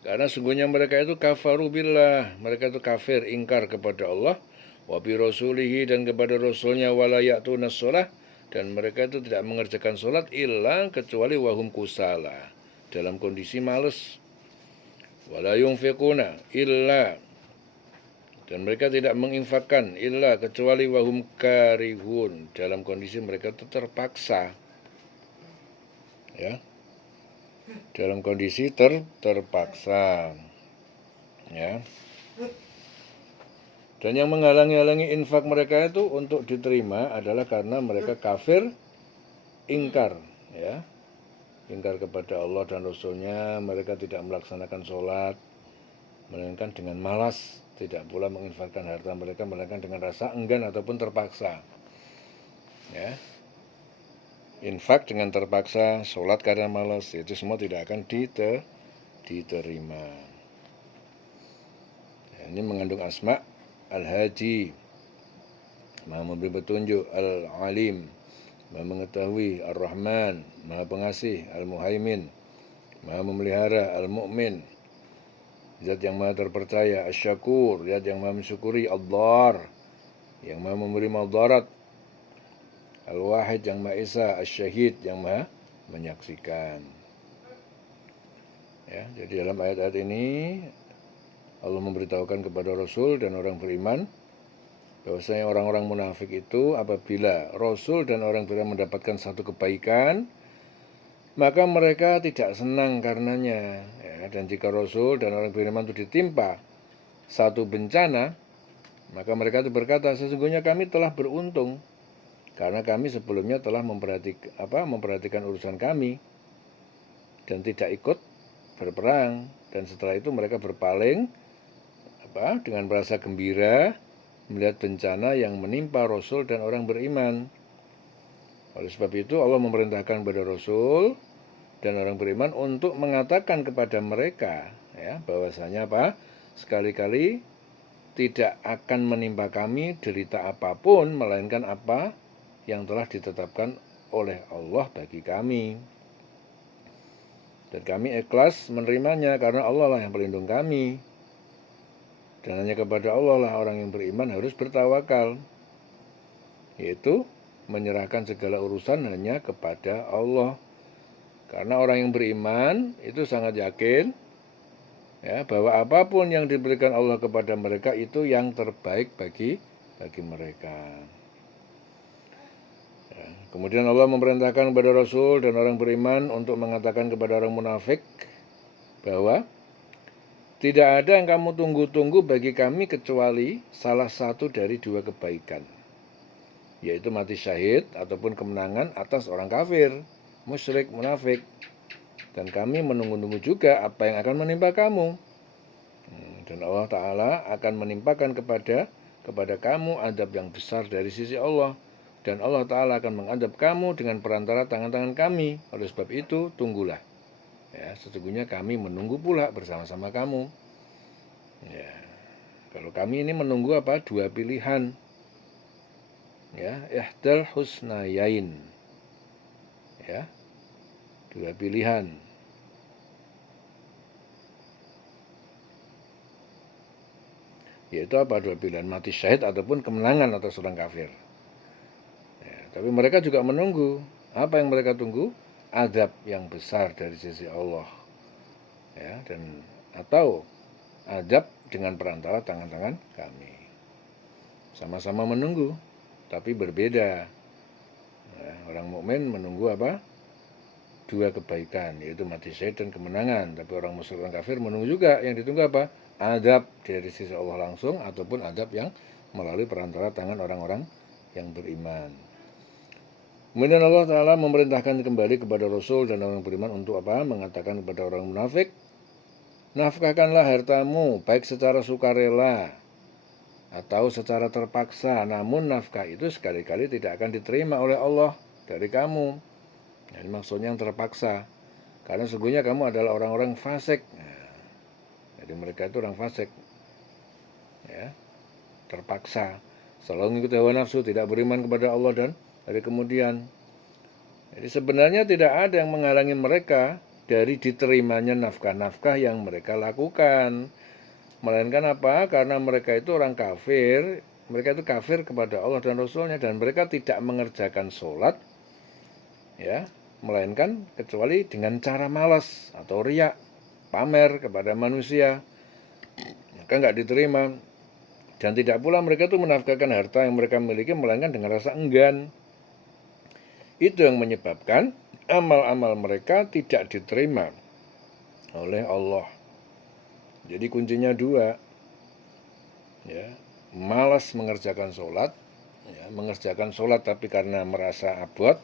karena sungguhnya mereka itu kafaru billah, mereka itu kafir, ingkar kepada Allah, wa bi rasulihi, dan kepada rasulnya, wala ya'tunas shalah, dan mereka itu tidak mengerjakan sholat illa kecuali wahum kusala, dalam kondisi malas, wala yunfiquna illa, dan mereka tidak menginfakkan illa kecuali wahum karihun, dalam kondisi mereka itu terpaksa, ya, dalam kondisi terpaksa, ya. Dan yang menghalangi-halangi infak mereka itu untuk diterima adalah karena mereka kafir, ingkar, ya, ingkar kepada Allah dan Rasulnya. Mereka tidak melaksanakan sholat, melainkan dengan malas, tidak pula menginfakkan harta mereka, melainkan dengan rasa enggan ataupun terpaksa, ya. Infak dengan terpaksa, sholat karena malas, itu semua tidak akan diterima. Ya, ini mengandung asma al-hadi, maha memberi petunjuk, al-alim, maha mengetahui, ar-rahman, maha pengasih, al-muhaimin, maha memelihara, al-mu'min, zat yang maha terpercaya, asyakur, zat yang maha mensyukuri, ad-dar, yang maha memberi madarat, al-wahid, yang maha esa, asyahid, yang maha menyaksikan. Ya, jadi dalam ayat-ayat ini Allah memberitahukan kepada Rasul dan orang beriman bahwasanya orang-orang munafik itu apabila Rasul dan orang beriman mendapatkan satu kebaikan, maka mereka tidak senang karenanya, ya. Dan jika Rasul dan orang beriman itu ditimpa satu bencana, maka mereka itu berkata, sesungguhnya kami telah beruntung karena kami sebelumnya telah memperhatikan urusan kami dan tidak ikut berperang. Dan setelah itu mereka berpaling dengan merasa gembira melihat bencana yang menimpa Rasul dan orang beriman. Oleh sebab itu Allah memerintahkan kepada Rasul dan orang beriman untuk mengatakan kepada mereka, ya, bahwasanya sekali-kali tidak akan menimpa kami derita apapun melainkan apa yang telah ditetapkan oleh Allah bagi kami. Dan kami ikhlas menerimanya karena Allah lah yang pelindung kami. Dan hanya kepada Allah lah orang yang beriman harus bertawakal, yaitu menyerahkan segala urusan hanya kepada Allah. Karena orang yang beriman itu sangat yakin, ya, bahwa apapun yang diberikan Allah kepada mereka itu yang terbaik bagi mereka. Ya, kemudian Allah memerintahkan kepada Rasul dan orang beriman untuk mengatakan kepada orang munafik bahwa tidak ada yang kamu tunggu-tunggu bagi kami kecuali salah satu dari dua kebaikan, yaitu mati syahid ataupun kemenangan atas orang kafir, musyrik, munafik. Dan kami menunggu-nunggu juga apa yang akan menimpa kamu. Dan Allah Ta'ala akan menimpakan kepada kamu adab yang besar dari sisi Allah. Dan Allah Ta'ala akan mengadab kamu dengan perantara tangan-tangan kami. Oleh sebab itu, tunggulah. Ya, sesungguhnya kami menunggu pula bersama-sama kamu. Ya, kalau kami ini menunggu dua pilihan. Ya, ihdal husnayain. Ya, dua pilihan. Yaitu dua pilihan, mati syahid ataupun kemenangan atas orang kafir. Ya, tapi mereka juga menunggu. Apa yang mereka tunggu? Azab yang besar dari sisi Allah. Ya, dan atau azab dengan perantara tangan-tangan kami. Sama-sama menunggu, tapi berbeda. Ya, orang mukmin menunggu dua kebaikan, yaitu mati syahid dan kemenangan. Tapi orang musyrik dan kafir menunggu juga, yang ditunggu azab dari sisi Allah langsung ataupun azab yang melalui perantara tangan orang-orang yang beriman. Kemudian Allah Ta'ala memerintahkan kembali kepada Rasul dan orang beriman untuk mengatakan kepada orang munafik Nafkahkanlah hartamu baik secara sukarela atau secara terpaksa, namun nafkah itu sekali-kali tidak akan diterima oleh Allah dari kamu. Ini maksudnya yang terpaksa, karena sesungguhnya kamu adalah orang-orang fasik. Jadi mereka itu orang fasik, ya, terpaksa, selalu mengikuti hawa nafsu, tidak beriman kepada Allah dan hari kemudian. Jadi sebenarnya tidak ada yang menghalangi mereka dari diterimanya nafkah-nafkah yang mereka lakukan. Melainkan apa? Karena mereka itu orang kafir, mereka itu kafir kepada Allah dan Rasulnya, dan mereka tidak mengerjakan sholat, ya, melainkan kecuali dengan cara malas atau riak, pamer kepada manusia, maka nggak diterima. Dan tidak pula mereka itu menafkahkan harta yang mereka miliki, melainkan dengan rasa enggan. Itu yang menyebabkan amal-amal mereka tidak diterima oleh Allah. Jadi kuncinya dua, ya, malas mengerjakan sholat, ya, mengerjakan sholat tapi karena merasa abot,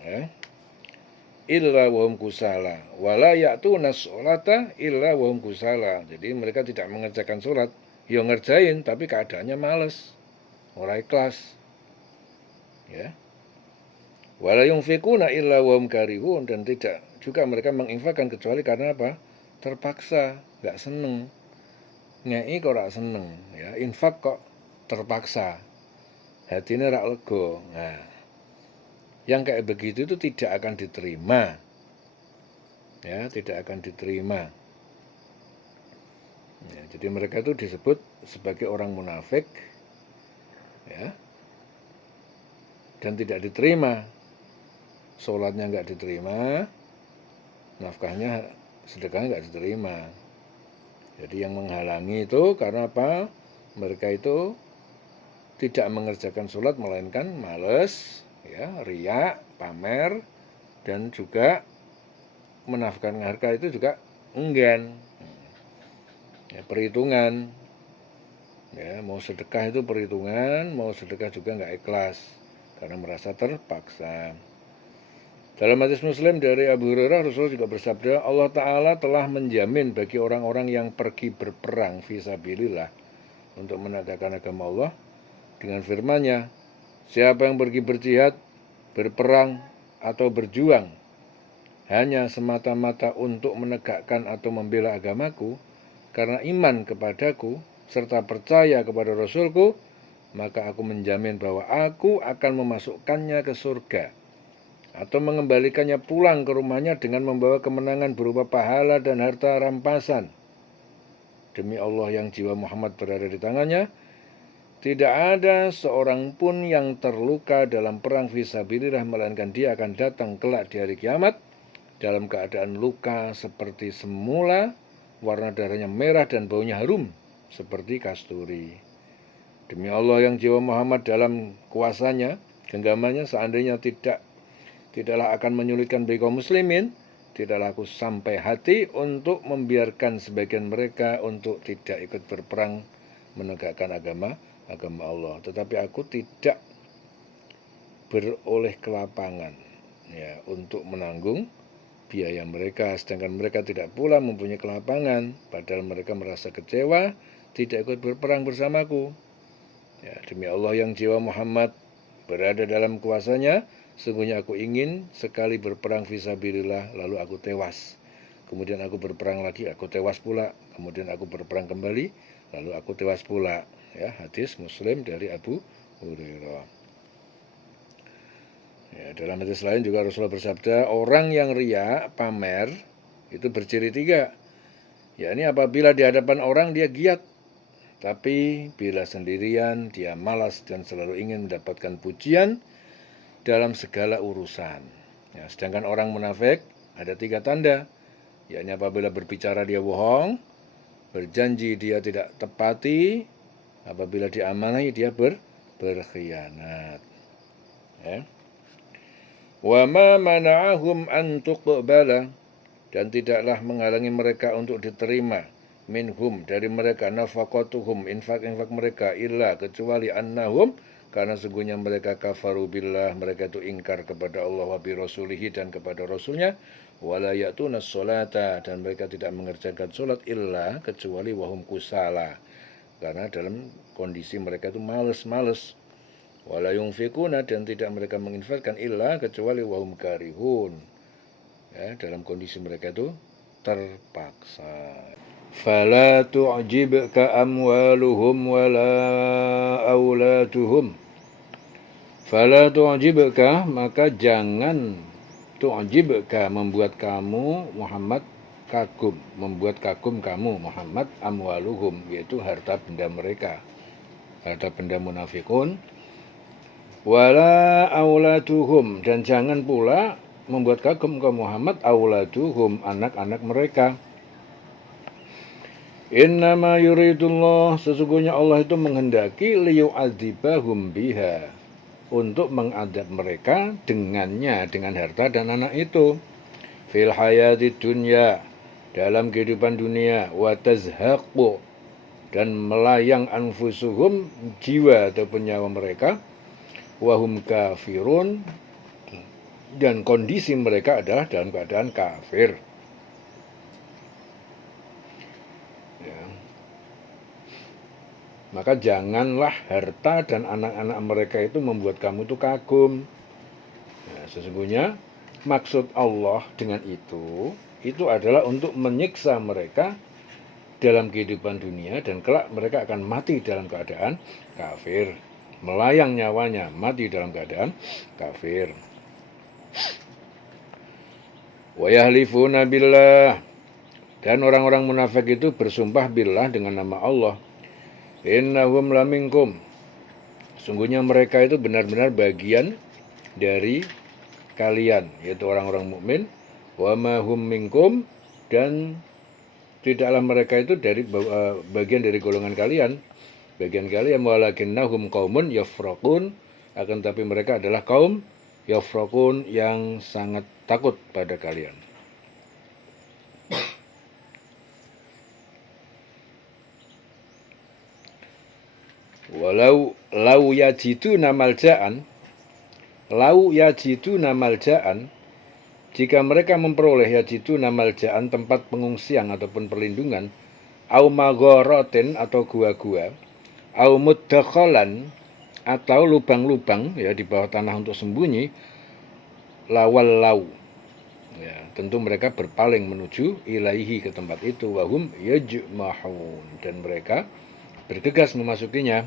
ya, illa wahum kusala wala ya'tuna sholata illa wahum kusala. Jadi mereka tidak mengerjakan sholat, ya ngerjain tapi keadaannya malas, ora ikhlas, ya. Wala yunfikuna illa wahum karihun, dan tidak juga mereka menginfakkan kecuali karena apa? Terpaksa, nggak seneng. Ngei kok rak seneng, ya, infak kok terpaksa, hatinya rak lego. Nah, yang kayak begitu itu tidak akan diterima, ya, tidak akan diterima. Ya, jadi mereka itu disebut sebagai orang munafik, ya, dan tidak diterima. Sholatnya nggak diterima, nafkahnya, sedekahnya nggak diterima. Jadi yang menghalangi itu karena apa? Mereka itu tidak mengerjakan sholat, melainkan males, ya, riak, pamer, dan juga menafkahkan harta itu juga enggan, ya, perhitungan, ya, mau sedekah itu perhitungan, mau sedekah juga nggak ikhlas karena merasa terpaksa. Dalam hadis Muslim dari Abu Hurairah, Rasulullah juga bersabda, Allah Ta'ala telah menjamin bagi orang-orang yang pergi berperang fisabilillah untuk menegakkan agama Allah dengan firman-Nya, siapa yang pergi berjihad, berperang, atau berjuang hanya semata-mata untuk menegakkan atau membela agamaku, karena iman kepadaku, serta percaya kepada Rasulku, maka aku menjamin bahwa aku akan memasukkannya ke surga, atau mengembalikannya pulang ke rumahnya dengan membawa kemenangan berupa pahala dan harta rampasan. Demi Allah yang jiwa Muhammad berada di tangannya, tidak ada seorang pun yang terluka dalam perang fisabilillah, melainkan dia akan datang kelak di hari kiamat dalam keadaan luka seperti semula, warna darahnya merah dan baunya harum seperti kasturi. Demi Allah yang jiwa Muhammad dalam kuasanya, genggamannya, seandainya tidaklah akan menyulitkan bagi kaum muslimin, tidaklah aku sampai hati untuk membiarkan sebagian mereka untuk tidak ikut berperang menegakkan agama Allah. Tetapi aku tidak beroleh kelapangan, ya, untuk menanggung biaya mereka, sedangkan mereka tidak pula mempunyai kelapangan, padahal mereka merasa kecewa tidak ikut berperang bersamaku. Ya, demi Allah yang jiwa Muhammad berada dalam kuasanya, sungguhnya aku ingin sekali berperang fisabilillah, lalu aku tewas. Kemudian aku berperang lagi, aku tewas pula. Kemudian aku berperang kembali, lalu aku tewas pula. Ya, hadis Muslim dari Abu Hurairah. Ya, dalam hadis lain juga Rasulullah bersabda, orang yang riya, pamer, itu berciri tiga. Ya, ini apabila di hadapan orang dia giat, tapi bila sendirian dia malas dan selalu ingin mendapatkan pujian dalam segala urusan. Ya, sedangkan orang munafik ada tiga tanda, yakni apabila berbicara dia bohong, berjanji dia tidak tepati, apabila diamanai dia berkhianat. Ya. Wa ma mana'ahum an tuqbala, dan tidaklah menghalangi mereka untuk diterima, minhum dari mereka, nafaqatuhum, infak-infak mereka, illa kecuali annahum karena sesungguhnya mereka kafaru billah, mereka itu ingkar kepada Allah wa bi rasulihi dan kepada rasulnya, wala ya'tunas sholata, dan mereka tidak mengerjakan sholat illa kecuali wahum kusala, karena dalam kondisi mereka itu males-males, wala yunfikuna, dan tidak mereka menginfakkan illa kecuali wahum karihun, ya, dalam kondisi mereka itu terpaksa. Fala tu'jibka amwaluhum wala auladuhum. Fala tu'jibka, maka jangan tu'jibka, membuat kamu Muhammad kagum, membuat kagum kamu Muhammad amwaluhum, yaitu harta benda mereka, harta benda munafikun, wala auladuhum, dan jangan pula membuat kagum ke Muhammad auladuhum, anak-anak mereka. Innama yuridullah, sesungguhnya Allah itu menghendaki liyu'adzibahum biha, untuk mengadab mereka dengannya, dengan harta dan anak itu, fil hayati dunya, dalam kehidupan dunia, wa tazhaqu, dan melayang anfusuhum, jiwa ataupun nyawa mereka, wahum kafirun, dan kondisi mereka adalah dalam keadaan kafir. Ya. Maka janganlah harta dan anak-anak mereka itu membuat kamu itu kagum. Nah, sesungguhnya maksud Allah dengan itu adalah untuk menyiksa mereka dalam kehidupan dunia, dan kelak mereka akan mati dalam keadaan kafir, melayang nyawanya, mati dalam keadaan kafir. Wa yahlifuna billah, dan orang-orang munafik itu bersumpah billah, dengan nama Allah, innahum laminkum, sungguhnya mereka itu benar-benar bagian dari kalian, yaitu orang-orang mukmin, wa ma hum minkum, dan tidaklah mereka itu dari bagian dari golongan kalian, bagian kalian, walakinnahum qaumun yafraqun, akan tapi mereka adalah kaum yafraqun, yang sangat takut pada kalian. Walau lau yajiduna malja'an, lau yajiduna malja'an, jika mereka memperoleh yajiduna malja'an, tempat pengungsian ataupun perlindungan, au magharatin, atau gua-gua, au muddakhalan, atau lubang-lubang, ya, di bawah tanah untuk sembunyi, lawal lau, ya, tentu mereka berpaling menuju ilaihi, ke tempat itu, wahum yajmahun, dan mereka bergegas memasukinya.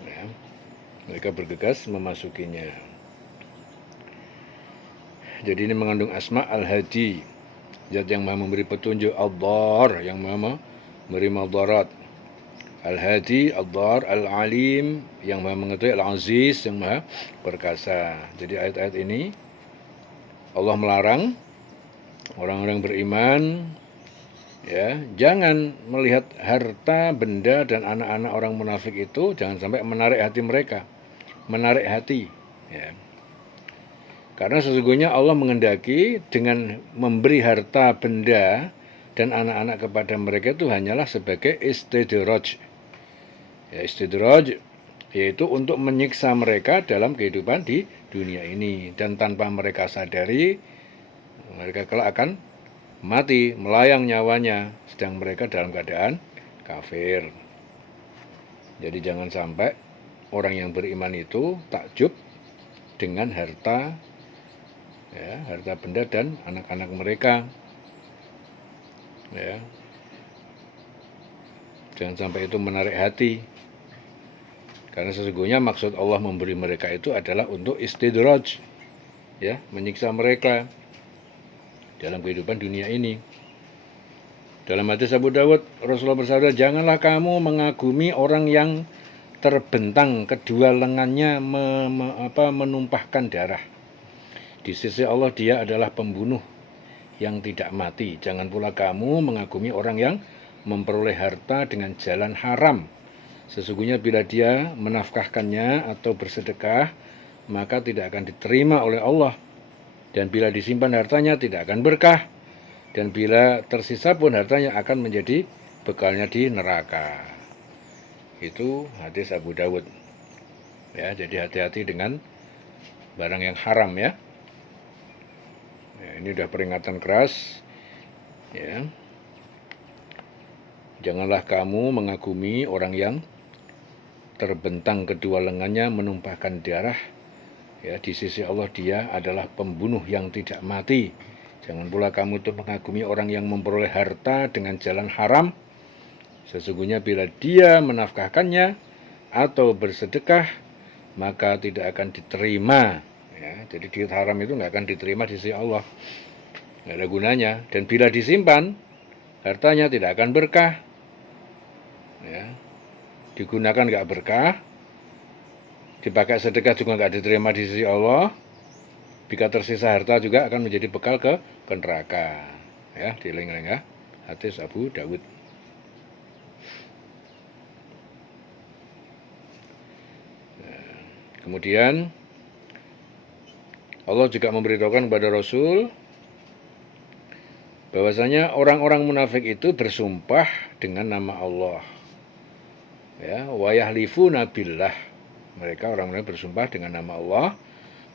Ya, mereka bergegas memasukinya. Jadi ini mengandung asma al-hadi, zat yang maha memberi petunjuk, ad-dar, yang maha memberi madarat, al-hadi, ad-dar, al-alim, yang maha mengetahui, al-aziz, yang maha perkasa. Jadi ayat-ayat ini Allah melarang orang-orang beriman, ya, jangan melihat harta, benda, dan anak-anak orang munafik itu, jangan sampai menarik hati mereka, menarik hati, ya. Karena sesungguhnya Allah menghendaki dengan memberi harta, benda, dan anak-anak kepada mereka itu hanyalah sebagai istidraj, ya, istidraj, yaitu untuk menyiksa mereka dalam kehidupan di dunia ini, dan tanpa mereka sadari mereka kelak akan mati, melayang nyawanya, sedang mereka dalam keadaan kafir. Jadi jangan sampai orang yang beriman itu takjub dengan harta, ya, harta benda dan anak-anak mereka, ya. Jangan sampai itu menarik hati, karena sesungguhnya maksud Allah memberi mereka itu adalah untuk istidraj, ya, menyiksa mereka dalam kehidupan dunia ini. Dalam hadis Abu Dawud, Rasulullah bersabda, janganlah kamu mengagumi orang yang terbentang kedua lengannya menumpahkan darah. Di sisi Allah dia adalah pembunuh yang tidak mati. Jangan pula kamu mengagumi orang yang memperoleh harta dengan jalan haram. Sesungguhnya bila dia menafkahkannya atau bersedekah, maka tidak akan diterima oleh Allah. Dan bila disimpan hartanya tidak akan berkah. Dan bila tersisa pun hartanya akan menjadi bekalnya di neraka. Itu hadis Abu Dawud. Ya, jadi hati-hati dengan barang yang haram ya. Ini udah peringatan keras ya. Janganlah kamu mengagumi orang yang terbentang kedua lengannya menumpahkan darah. Ya, di sisi Allah dia adalah pembunuh yang tidak mati. Jangan pula kamu itu mengagumi orang yang memperoleh harta dengan jalan haram. Sesungguhnya bila dia menafkahkannya atau bersedekah, maka tidak akan diterima. Ya, jadi duit haram itu nggak akan diterima di sisi Allah. Nggak ada gunanya. Dan bila disimpan, hartanya tidak akan berkah. Ya, digunakan nggak berkah, dipakai sedekah juga nggak diterima di sisi Allah. Jika tersisa harta juga akan menjadi bekal ke neraka. Ya, dieling-eling ya. Hadis Abu Dawud. Kemudian Allah juga memberitahukan kepada Rasul bahwasanya orang-orang munafik itu bersumpah dengan nama Allah. Ya, wa yahlifuna billah. Mereka orang-orang bersumpah dengan nama Allah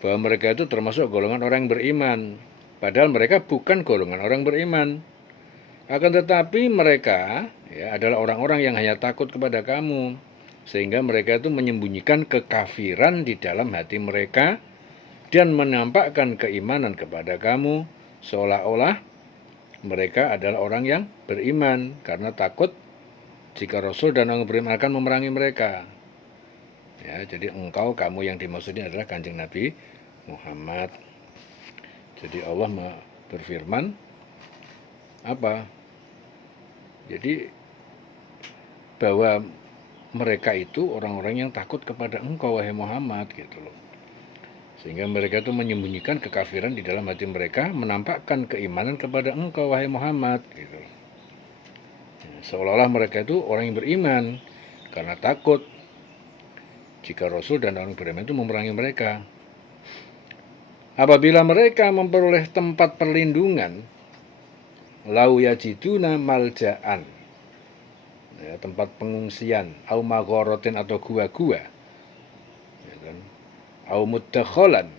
bahwa mereka itu termasuk golongan orang yang beriman. Padahal mereka bukan golongan orang beriman. Akan tetapi mereka ya adalah orang-orang yang hanya takut kepada kamu. Sehingga mereka itu menyembunyikan kekafiran di dalam hati mereka dan menampakkan keimanan kepada kamu seolah-olah mereka adalah orang yang beriman karena takut jika Rasul dan orang beriman akan memerangi mereka. Ya, jadi kamu yang dimaksudnya adalah Kanjeng Nabi Muhammad. Jadi Allah berfirman apa? Jadi bahwa mereka itu orang-orang yang takut kepada engkau wahai Muhammad gitu loh. Sehingga mereka itu menyembunyikan kekafiran di dalam hati mereka, menampakkan keimanan kepada engkau wahai Muhammad gitu. Seolah-olah mereka itu orang yang beriman karena takut jika Rasul dan orang beriman itu memerangi mereka. Apabila mereka memperoleh tempat perlindungan, lau yajiduna malja'an, ya, tempat pengungsian, au magharatin atau gua-gua, ya kan? Au muddakhalan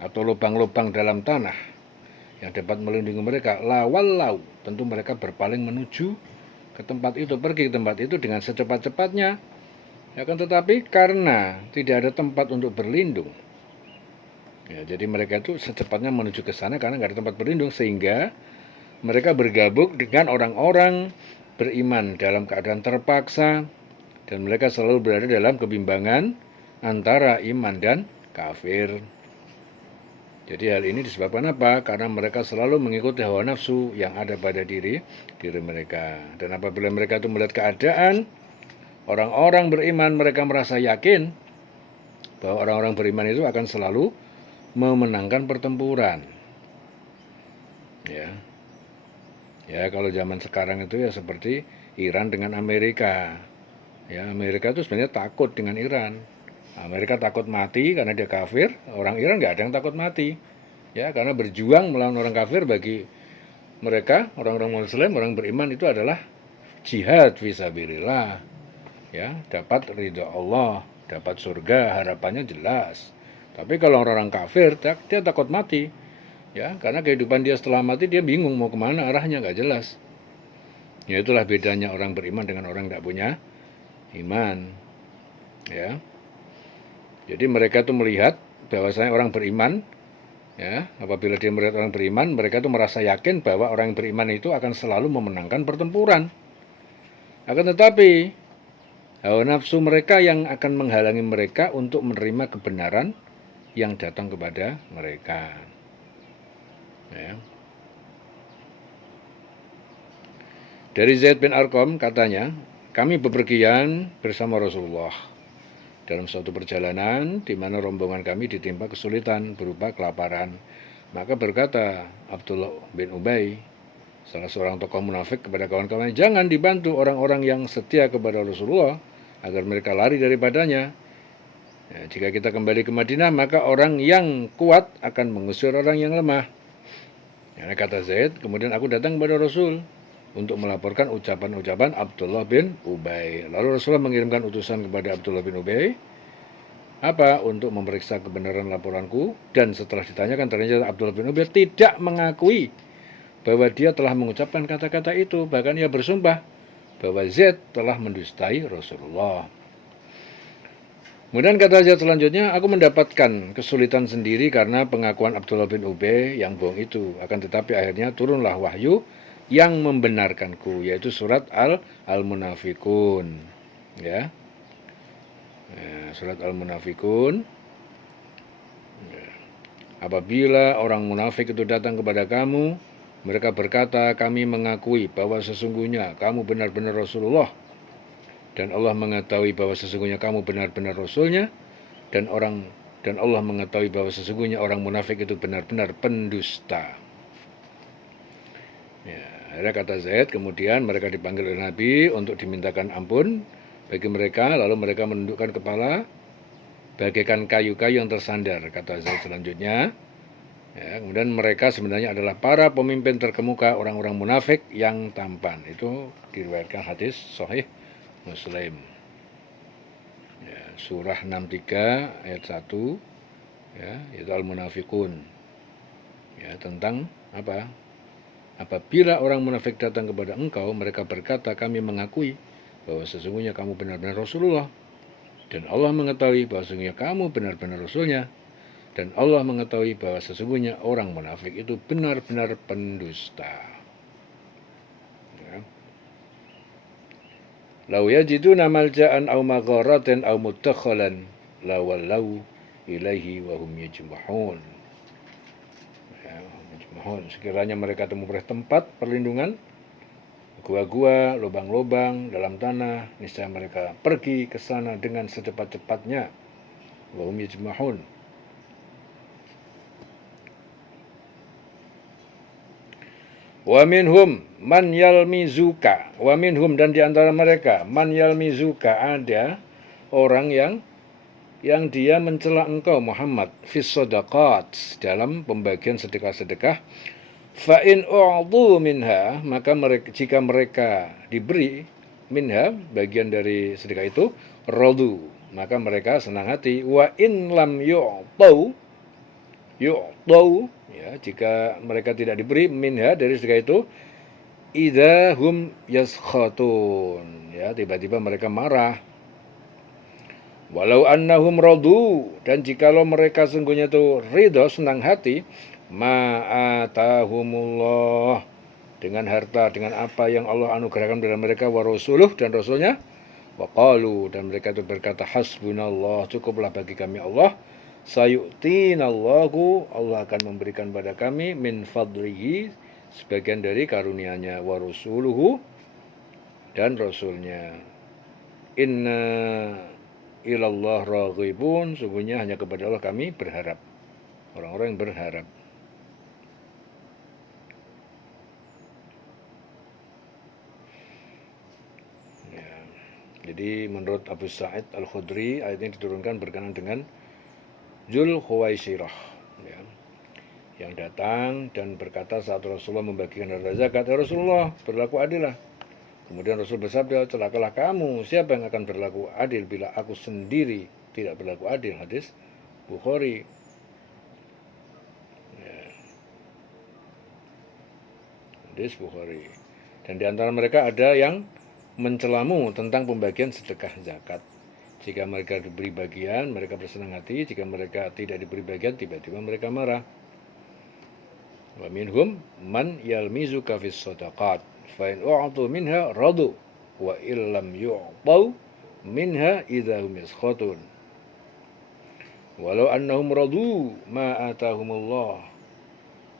atau lubang-lubang dalam tanah yang dapat melindungi mereka, lawallau, tentu mereka berpaling menuju ke tempat itu, pergi ke tempat itu dengan secepat-cepatnya. Akan tetapi karena tidak ada tempat untuk berlindung, ya, jadi mereka itu secepatnya menuju ke sana karena nggak ada tempat berlindung, sehingga mereka bergabung dengan orang-orang beriman dalam keadaan terpaksa dan mereka selalu berada dalam kebimbangan antara iman dan kafir. Jadi hal ini disebabkan apa? Karena mereka selalu mengikuti hawa nafsu yang ada pada diri mereka. Dan apabila mereka itu melihat keadaan orang-orang beriman, mereka merasa yakin bahwa orang-orang beriman itu akan selalu memenangkan pertempuran. Ya. Ya, kalau zaman sekarang itu ya seperti Iran dengan Amerika. Ya, Amerika itu sebenarnya takut dengan Iran. Amerika takut mati karena dia kafir, orang Iran nggak ada yang takut mati. Ya, karena berjuang melawan orang kafir bagi mereka, orang-orang Muslim, orang beriman itu adalah jihad fisabilillah. Ya, dapat ridha Allah, dapat surga, harapannya jelas. Tapi kalau orang-orang kafir, dia takut mati. Ya, karena kehidupan dia setelah mati dia bingung mau kemana, arahnya nggak jelas. Ya, itulah bedanya orang beriman dengan orang yang tidak punya iman. Ya. Jadi mereka itu melihat bahwasanya orang beriman, ya, apabila dia melihat orang beriman, mereka itu merasa yakin bahwa orang yang beriman itu akan selalu memenangkan pertempuran. Akan tetapi hawa nafsu mereka yang akan menghalangi mereka untuk menerima kebenaran yang datang kepada mereka. Ya. Dari Zaid bin Arqam katanya, kami bepergian bersama Rasulullah dalam suatu perjalanan di mana rombongan kami ditimpa kesulitan berupa kelaparan. Maka berkata Abdullah bin Ubay, salah seorang tokoh munafik, kepada kawan-kawannya, jangan dibantu orang-orang yang setia kepada Rasulullah agar mereka lari daripadanya. Ya, jika kita kembali ke Madinah, maka orang yang kuat akan mengusir orang yang lemah. Ya, kata Zaid, kemudian aku datang kepada Rasul untuk melaporkan ucapan-ucapan Abdullah bin Ubay. Lalu Rasulullah mengirimkan utusan kepada Abdullah bin Ubay apa untuk memeriksa kebenaran laporanku, dan setelah ditanyakan ternyata Abdullah bin Ubay tidak mengakui bahwa dia telah mengucapkan kata-kata itu, bahkan ia bersumpah bahwa Zaid telah mendustai Rasulullah. Kemudian kata Zaid selanjutnya, aku mendapatkan kesulitan sendiri karena pengakuan Abdullah bin Ubay yang bohong itu. Akan tetapi akhirnya turunlah wahyu yang membenarkanku, yaitu surat Al-Munafikun. Ya. Surat Al-Munafikun. Apabila orang munafik itu datang kepada kamu, mereka berkata, kami mengakui bahwa sesungguhnya kamu benar-benar Rasulullah, dan Allah mengetahui bahwa sesungguhnya kamu benar-benar Rasulnya, dan Allah mengetahui bahwa sesungguhnya orang munafik itu benar-benar pendusta. Ya, akhirnya kata Zaid, kemudian mereka dipanggil oleh Nabi untuk dimintakan ampun bagi mereka, lalu mereka menundukkan kepala bagaikan kayu-kayu yang tersandar, kata Zaid selanjutnya. Ya, kemudian mereka sebenarnya adalah para pemimpin terkemuka orang-orang munafik yang tampan. Itu diriwayatkan hadis Sahih Muslim. Ya, surah 63 ayat 1, ya, yaitu Al-Munafikun. Ya, tentang apa? Apabila orang munafik datang kepada engkau, mereka berkata, kami mengakui bahwa sesungguhnya kamu benar-benar Rasulullah, dan Allah mengetahui bahwa sesungguhnya kamu benar-benar Rasulnya, dan Allah mengetahui bahwa sesungguhnya orang munafik itu benar-benar pendusta. Ya. Lau yajiduna malja'an aw magharatin aw muttakhalan lawallau ilaihi wa hum yajmahun. Sekiranya mereka temukan tempat perlindungan, gua-gua, lubang-lubang dalam tanah, niscaya mereka pergi ke sana dengan secepat-cepatnya. Wa hum yajmahun. Wa minhum man yalmizuka. Wa minhum, dan di antara mereka man yalmizuka, ada orang yang dia mencela engkau Muhammad fis shadaqat, dalam pembagian sedekah-sedekah. Fa in u'dhu minha, maka jika mereka diberi minha, bagian dari sedekah itu, radu, maka mereka senang hati. Wa in lam yu'dhu, ya, jika mereka tidak diberi minha, dari sedekah itu, idahum yaskhatun, ya, tiba-tiba mereka marah. Walau annahum radu, dan jikalau mereka sungguhnya itu ridho, senang hati, ma'atahumullah, dengan harta, dengan apa yang Allah anugerahkan kepada mereka, wa rasuluh, dan rasulnya, wa qalu, dan mereka itu berkata, hasbunallah, cukuplah bagi kami Allah, sayu'tinallahu, Allah akan memberikan pada kami, min fadlihi, sebagian dari karunia-Nya, wa rasuluhu, dan rasulnya. Inna ilallah raghibun, sungguhnya hanya kepada Allah kami berharap. Orang-orang yang berharap. Ya. Jadi menurut Abu Sa'id Al-Khudri, ayat ini diturunkan berkenaan dengan Dzul Khuwaisirah, ya, yang datang dan berkata saat Rasulullah membagikan harta zakat, ya Rasulullah, berlaku adillah. Kemudian Rasul bersabda, celakalah kamu, siapa yang akan berlaku adil bila aku sendiri tidak berlaku adil. Hadis Bukhari. Ya. Hadis Bukhari. Dan di antara mereka ada yang mencelamu tentang pembagian sedekah zakat. Jika mereka diberi bagian, mereka bersenang hati. Jika mereka tidak diberi bagian, tiba-tiba mereka marah. Wa minhum man yalmizuka fis shadaqat fa in u'tu minha radu wa illam yu'tau minha idahum yaskhatun walau annahum radu ma atahumullah,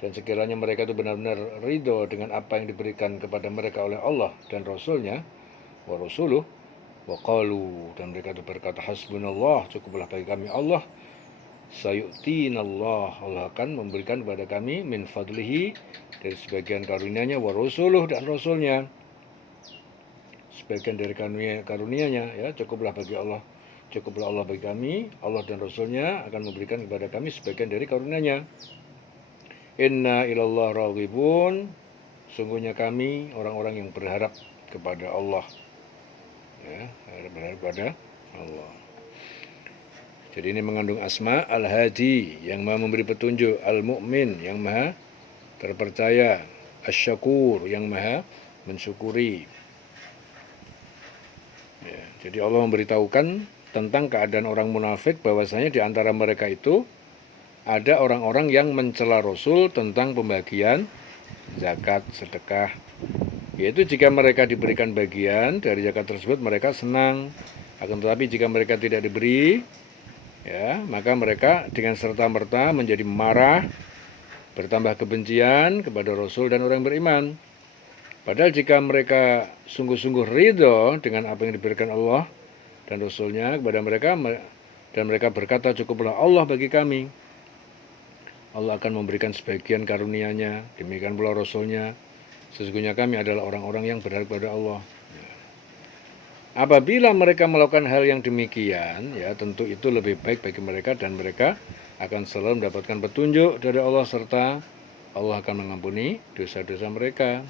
dan sekiranya mereka itu benar-benar ridho dengan apa yang diberikan kepada mereka oleh Allah dan Rasulnya, wa rasuluh, wa qalu, dan mereka itu berkata, hasbunallah, cukuplah bagi kami Allah, sayu'tinallah, Allah akan memberikan kepada kami, min fadlihi, dari sebagian karunia-Nya, wa rasuluh, dan rasulnya, sebagian dari karunia-Nya, ya, cukuplah bagi Allah, cukuplah Allah bagi kami, Allah dan rasulnya akan memberikan kepada kami sebagian dari karunia-Nya. Inna ilallah raghibun, Sungguhnya kami orang-orang yang berharap kepada Allah, ya, berharap kepada Allah. Jadi ini mengandung asma al-hadi, yang maha memberi petunjuk, al-mu'min, yang maha terpercaya, asy-syakur, yang maha mensyukuri. Ya, jadi Allah memberitahukan tentang keadaan orang munafik, bahwasanya di antara mereka itu ada orang-orang yang mencela Rasul tentang pembagian zakat, sedekah. Yaitu jika mereka diberikan bagian dari zakat tersebut, mereka senang. Akan tetapi jika mereka tidak diberi, ya, maka mereka dengan serta-merta menjadi marah, bertambah kebencian kepada Rasul dan orang beriman. Padahal jika mereka sungguh-sungguh ridho dengan apa yang diberikan Allah dan Rasulnya kepada mereka, dan mereka berkata, cukuplah Allah bagi kami, Allah akan memberikan sebagian karunia-Nya, demikian pula Rasulnya, sesungguhnya kami adalah orang-orang yang berharap kepada Allah. Apabila mereka melakukan hal yang demikian, ya tentu itu lebih baik bagi mereka, dan mereka akan selalu mendapatkan petunjuk dari Allah, serta Allah akan mengampuni dosa-dosa mereka.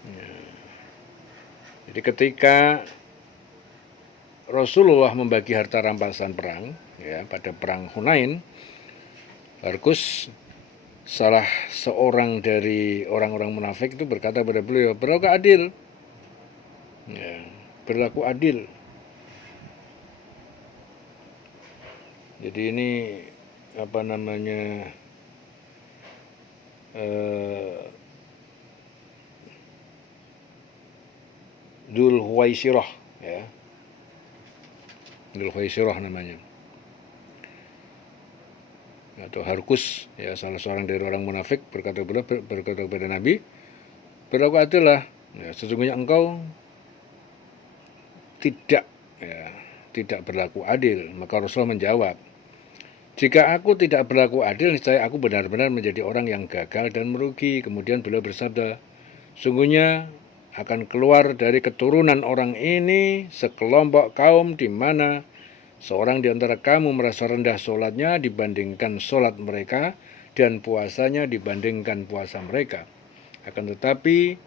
Ya. Jadi ketika Rasulullah membagi harta rampasan perang, ya, pada perang Hunain, Harkus, salah seorang dari orang-orang munafik itu berkata kepada beliau, berlaku adil, ya, berlaku adil. Jadi ini apa namanya, Dzul Huwaisirah, ya, Dzul Huwaisirah namanya, atau Harkus, ya, salah seorang dari orang munafik berkata kepada Nabi, berlaku adil lah, ya, sesungguhnya engkau tidak, ya, tidak berlaku adil. Maka Rasulullah menjawab, jika aku tidak berlaku adil, niscaya aku benar-benar menjadi orang yang gagal dan merugi. Kemudian beliau bersabda, sungguhnya akan keluar dari keturunan orang ini sekelompok kaum di mana seorang di antara kamu merasa rendah sholatnya dibandingkan sholat mereka, dan puasanya dibandingkan puasa mereka. Akan tetapi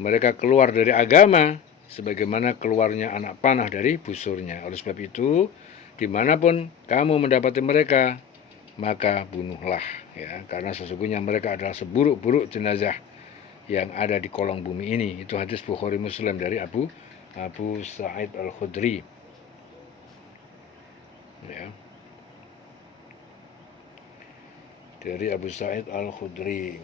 mereka keluar dari agama sebagaimana keluarnya anak panah dari busurnya. Oleh sebab itu, dimanapun kamu mendapati mereka, maka bunuhlah, ya, karena sesungguhnya mereka adalah seburuk-buruk jenazah yang ada di kolong bumi ini. Itu hadis Bukhari Muslim dari Abu Sa'id Al-Khudri, ya, dari Abu Sa'id Al-Khudri.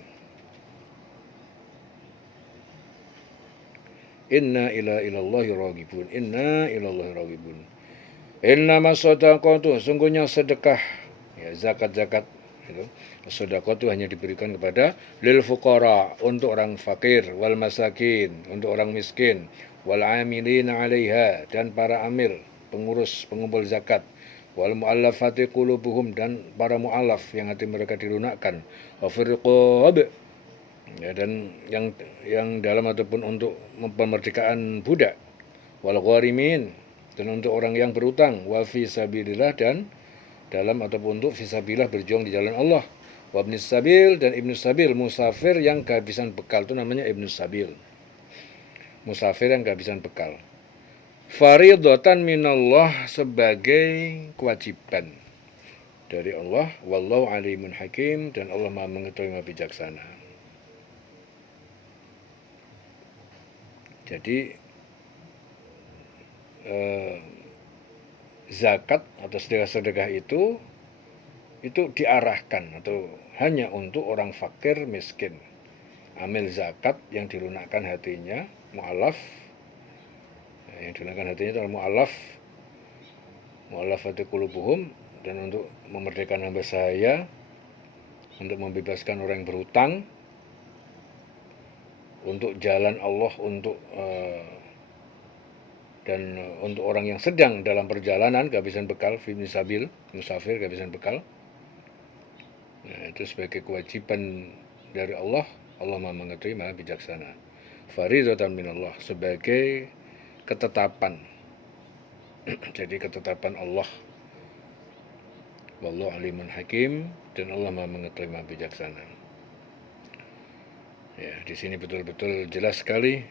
Inna ilallahi raghibun, inna ilallahi raghibun. Innama shadaqatu, sungguhnya sedekah, ya, zakat-zakat itu, sedekah itu hanya diberikan kepada lil fuqara, untuk orang fakir, wal masakin, untuk orang miskin, wal amilina 'alaiha, dan para amil, pengurus pengumpul zakat, wal mu'allafati qulubuhum, dan para mu'allaf yang hati mereka dilunakkan, wa firqab, ya, dan yang dalam ataupun untuk pemerdekaan budak, wal gharimin, dan untuk orang yang berutang, wa fi sabilillah, dan dalam ataupun untuk fisabilillah, berjuang di jalan Allah, wa ibnis sabil, dan ibnus sabil, musafir yang kehabisan bekal itu namanya ibnus sabil, musafir yang kehabisan bekal. Faridatan minallah, sebagai kewajiban dari Allah, wallahu alimun hakim, dan Allah maha mengetahui, maha bijaksana. Jadi zakat atau sedekah-sedekah itu diarahkan atau hanya untuk orang fakir miskin, amil zakat yang dilunakkan hatinya, mu'alaf, yang dilunakkan hatinya adalah mu'alafati qulubuhum, dan untuk memerdekakan hamba sahaya, untuk membebaskan orang yang berhutang, untuk jalan Allah, dan untuk orang yang sedang dalam perjalanan kehabisan bekal, fi sabil, musafir kehabisan bekal. Nah, itu sebagai kewajiban dari Allah. Allah maha mengetahui, maha bijaksana. Faridatan minallah, sebagai ketetapan. Jadi ketetapan Allah. Wallahu alimun hakim, dan Allah maha mengetahui, maha bijaksana. Ya, di sini betul-betul jelas sekali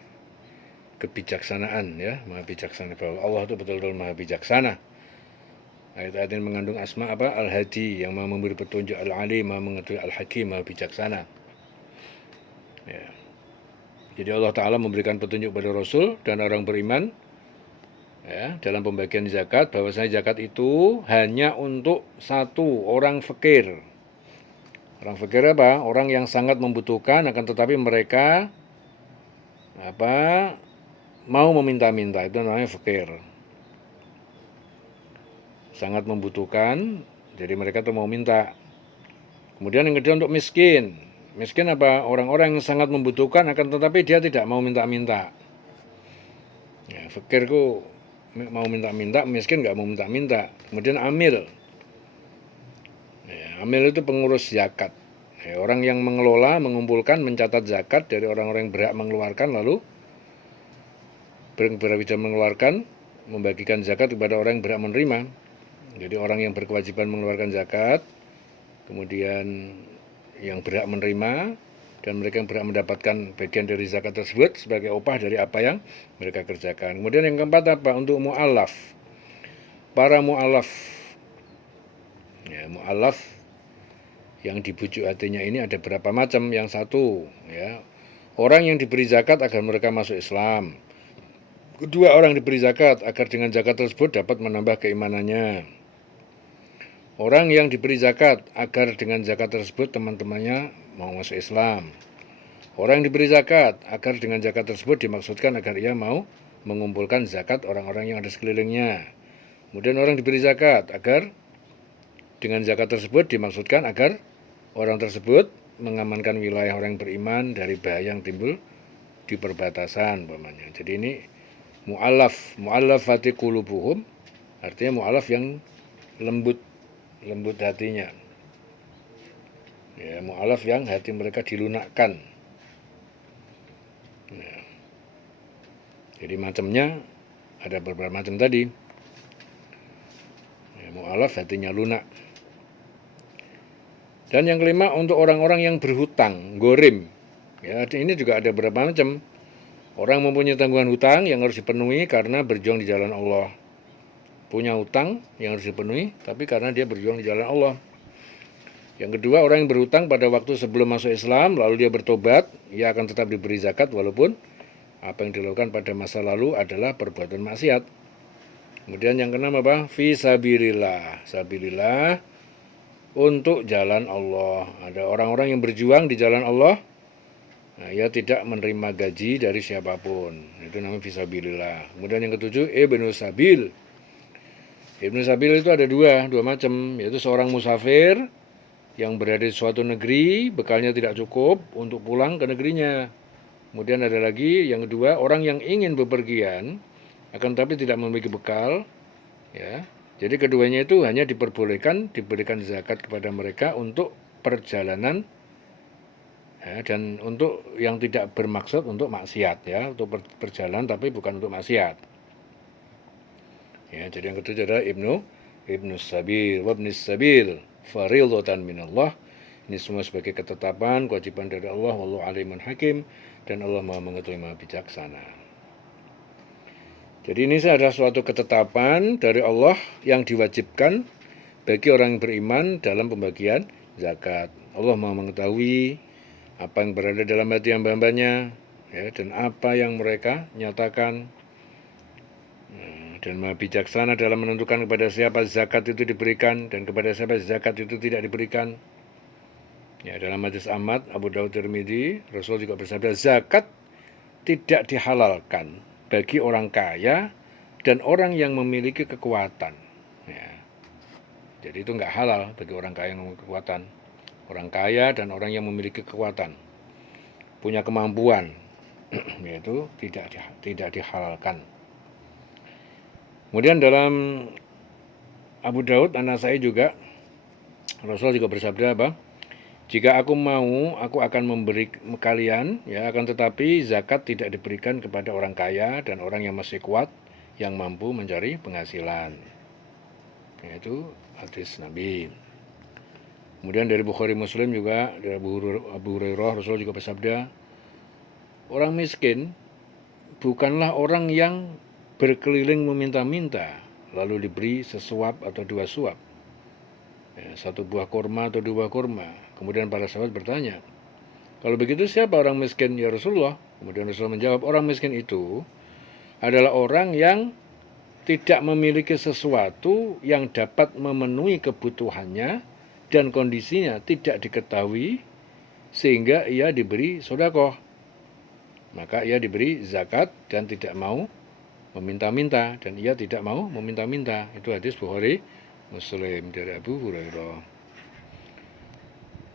kebijaksanaan, ya, maha bijaksana, bahwa Allah itu betul-betul maha bijaksana. Ayat-ayat ini mengandung asma apa? Al-Hadi, yang maha memberi petunjuk, Al-Alim, maha mengetahui, Al-Hakim, maha bijaksana. Ya. Jadi Allah Ta'ala memberikan petunjuk pada Rasul dan orang beriman, ya, dalam pembagian zakat, bahwasanya zakat itu hanya untuk satu orang fakir. Orang fakir apa? Orang yang sangat membutuhkan, akan tetapi mereka mau meminta-minta, itu namanya fakir. Sangat membutuhkan, jadi mereka tuh mau minta. Kemudian yang kedua untuk miskin. Miskin apa? Orang-orang yang sangat membutuhkan, akan tetapi dia tidak mau minta-minta. Ya, fakir ku mau minta-minta, miskin nggak mau minta-minta. Kemudian amil. Ya, amil itu pengurus zakat. Ya, orang yang mengelola, mengumpulkan, mencatat zakat dari orang-orang yang berhak mengeluarkan, lalu berkewajiban mengeluarkan, membagikan zakat kepada orang yang berhak menerima. Jadi orang yang berkewajiban mengeluarkan zakat, kemudian yang berhak menerima, dan mereka yang berhak mendapatkan bagian dari zakat tersebut sebagai upah dari apa yang mereka kerjakan. Kemudian yang keempat apa? Untuk mu'alaf. Para mu'alaf. Ya, mu'alaf yang dibujuk hatinya ini ada berapa macam. Yang satu, ya, orang yang diberi zakat agar mereka masuk Islam. Kedua, orang diberi zakat agar dengan zakat tersebut dapat menambah keimanannya. Orang yang diberi zakat agar dengan zakat tersebut teman-temannya mau masuk Islam. Orang yang diberi zakat agar dengan zakat tersebut dimaksudkan agar ia mau mengumpulkan zakat orang-orang yang ada sekelilingnya. Kemudian orang diberi zakat agar dengan zakat tersebut dimaksudkan agar orang tersebut mengamankan wilayah orang beriman dari bahaya yang timbul di perbatasan umpamanya. Jadi ini mu'allafati qulubuhum, artinya mu'allaf yang lembut hatinya. Ya, mu'allaf yang hati mereka dilunakkan. Ya. Jadi macamnya ada beberapa macam tadi. Ya, mu'allaf hatinya lunak. Dan yang kelima untuk orang-orang yang berhutang, gorim. Ya, ini juga ada beberapa macam. Orang mempunyai tanggungan hutang yang harus dipenuhi karena berjuang di jalan Allah. Punya hutang yang harus dipenuhi, tapi karena dia berjuang di jalan Allah. Yang kedua, orang yang berhutang pada waktu sebelum masuk Islam, lalu dia bertobat, ia akan tetap diberi zakat walaupun apa yang dilakukan pada masa lalu adalah perbuatan maksiat. Kemudian yang keenam apa? Fi sabilillah. Sabilillah untuk jalan Allah. Ada orang-orang yang berjuang di jalan Allah, nah, ia tidak menerima gaji dari siapapun. Itu namanya fisabilillah. Kemudian yang ketujuh, ibnu sabil. Ibnu sabil itu ada dua macam, yaitu seorang musafir yang berada di suatu negeri, bekalnya tidak cukup untuk pulang ke negerinya. Kemudian ada lagi yang kedua, orang yang ingin bepergian akan tapi tidak memiliki bekal, ya. Jadi keduanya itu hanya diperbolehkan diberikan zakat kepada mereka untuk perjalanan, ya, dan untuk yang tidak bermaksud untuk maksiat, ya, untuk perjalanan tapi bukan untuk maksiat. Ya, jadi yang kedua adalah ibnu sabil wabnis sabil faridatan minallah. Ini semua sebagai ketetapan kewajiban dari Allah, wallahu alimun hakim, dan Allah Maha mengetahui, Maha bijaksana. Jadi ini adalah suatu ketetapan dari Allah yang diwajibkan bagi orang yang beriman dalam pembagian zakat. Allah Maha mengetahui apa yang berada dalam hati hamba-hambanya, ya, dan apa yang mereka nyatakan, dan Maha bijaksana dalam menentukan kepada siapa zakat itu diberikan dan kepada siapa zakat itu tidak diberikan. Ya, dalam hadis Ahmad, Abu Daud, Tirmidzi, Rasul juga bersabda, zakat tidak dihalalkan bagi orang kaya dan orang yang memiliki kekuatan. Ya. Jadi itu nggak halal bagi orang kaya yang memiliki kekuatan. Orang kaya dan orang yang memiliki kekuatan, punya kemampuan, yaitu tidak dihalalkan. Kemudian dalam Abu Daud, An-Nasai juga, Rasul juga bersabda apa? Jika aku mau, aku akan memberi kalian, ya, akan tetapi zakat tidak diberikan kepada orang kaya dan orang yang masih kuat, yang mampu mencari penghasilan. Yaitu hadis Nabi. Kemudian dari Bukhari Muslim juga, dari Abu Hurairah, Rasul juga bersabda, orang miskin bukanlah orang yang berkeliling meminta-minta lalu diberi sesuap atau dua suap, ya, satu buah kurma atau dua kurma. Kemudian para sahabat bertanya, kalau begitu siapa orang miskin ya Rasulullah? Kemudian Rasulullah menjawab, orang miskin itu adalah orang yang tidak memiliki sesuatu yang dapat memenuhi kebutuhannya dan kondisinya tidak diketahui sehingga ia diberi sedekah. Maka ia diberi zakat dan tidak mau meminta-minta, dan ia tidak mau meminta-minta. Itu hadis Bukhari Muslim dari Abu Hurairah.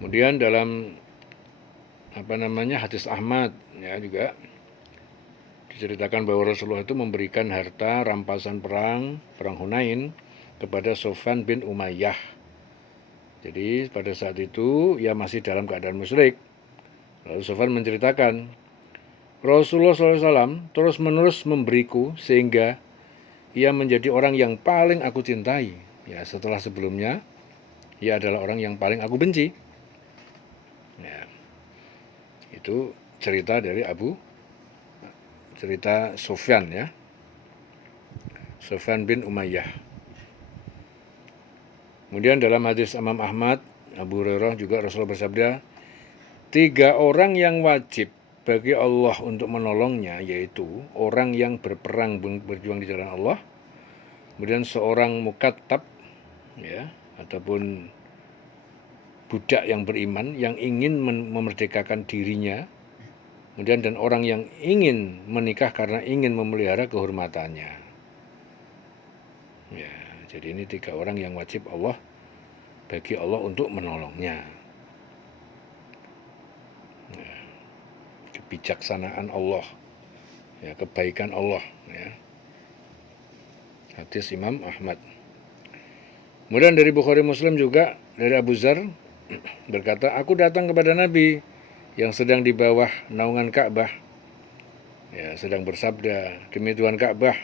Kemudian dalam hadis Ahmad ya juga diceritakan bahwa Rasulullah itu memberikan harta rampasan perang Hunain kepada Sofyan bin Umayyah. Jadi pada saat itu ia masih dalam keadaan musyrik. Lalu Sofyan menceritakan, Rasulullah SAW terus-menerus memberiku sehingga ia menjadi orang yang paling aku cintai. Ya, setelah sebelumnya ia adalah orang yang paling aku benci. Ya, itu cerita dari cerita Sofyan ya, Sofyan bin Umayyah. Kemudian dalam hadis Imam Ahmad, Abu Hurairah juga Rasulullah bersabda, 3 orang yang wajib bagi Allah untuk menolongnya, yaitu orang yang berperang berjuang di jalan Allah, kemudian seorang mukatab ya, ataupun budak yang beriman yang ingin memerdekakan dirinya, kemudian dan orang yang ingin menikah karena ingin memelihara kehormatannya. Ya, jadi ini 3 orang yang wajib Allah bagi Allah untuk menolongnya. Ya, kebijaksanaan Allah, ya, kebaikan Allah. Ya. Hadis Imam Ahmad. Kemudian dari Bukhari Muslim juga dari Abu Dzar berkata, aku datang kepada Nabi yang sedang di bawah naungan Ka'bah, ya, sedang bersabda, demi Tuhan Ka'bah,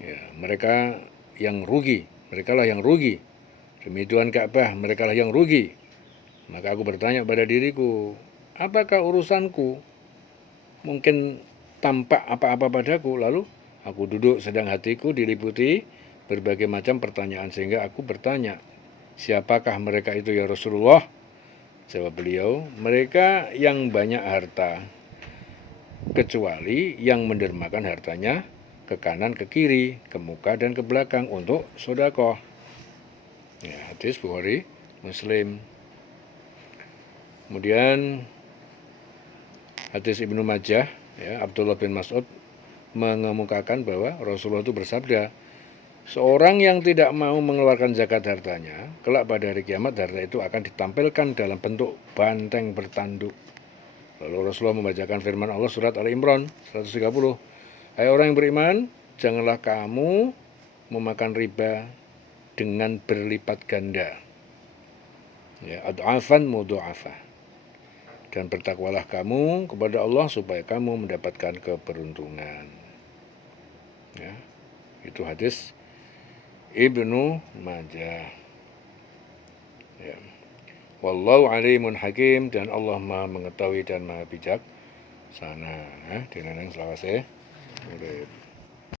ya, mereka yang rugi, merekalah yang rugi. Demi Tuhan Ka'bah, merekalah yang rugi. Maka aku bertanya pada diriku, apakah urusanku? Mungkin tampak apa-apa padaku. Lalu aku duduk sedang hatiku diliputi berbagai macam pertanyaan sehingga aku bertanya, siapakah mereka itu ya Rasulullah? Jawab beliau, mereka yang banyak harta, kecuali yang mendermakan hartanya ke kanan, ke kiri, ke muka, dan ke belakang untuk sedekah. Ya, hadis Bukhari Muslim. Kemudian hadis Ibnu Majah, ya, Abdullah bin Mas'ud mengemukakan bahwa Rasulullah itu bersabda, seorang yang tidak mau mengeluarkan zakat hartanya, kelak pada hari kiamat harta itu akan ditampilkan dalam bentuk banteng bertanduk. Lalu Rasulullah membacakan firman Allah surat Al-Imran 130. Hai orang yang beriman, janganlah kamu memakan riba dengan berlipat ganda. Ya, ad'afan mudha'afah. Dan bertakwalah kamu kepada Allah supaya kamu mendapatkan keberuntungan. Ya, itu hadis Ibnu Majah. Ya. Wallahu alimun hakim, dan Allah Maha mengetahui dan Maha bijak sana. Dinanang selawase.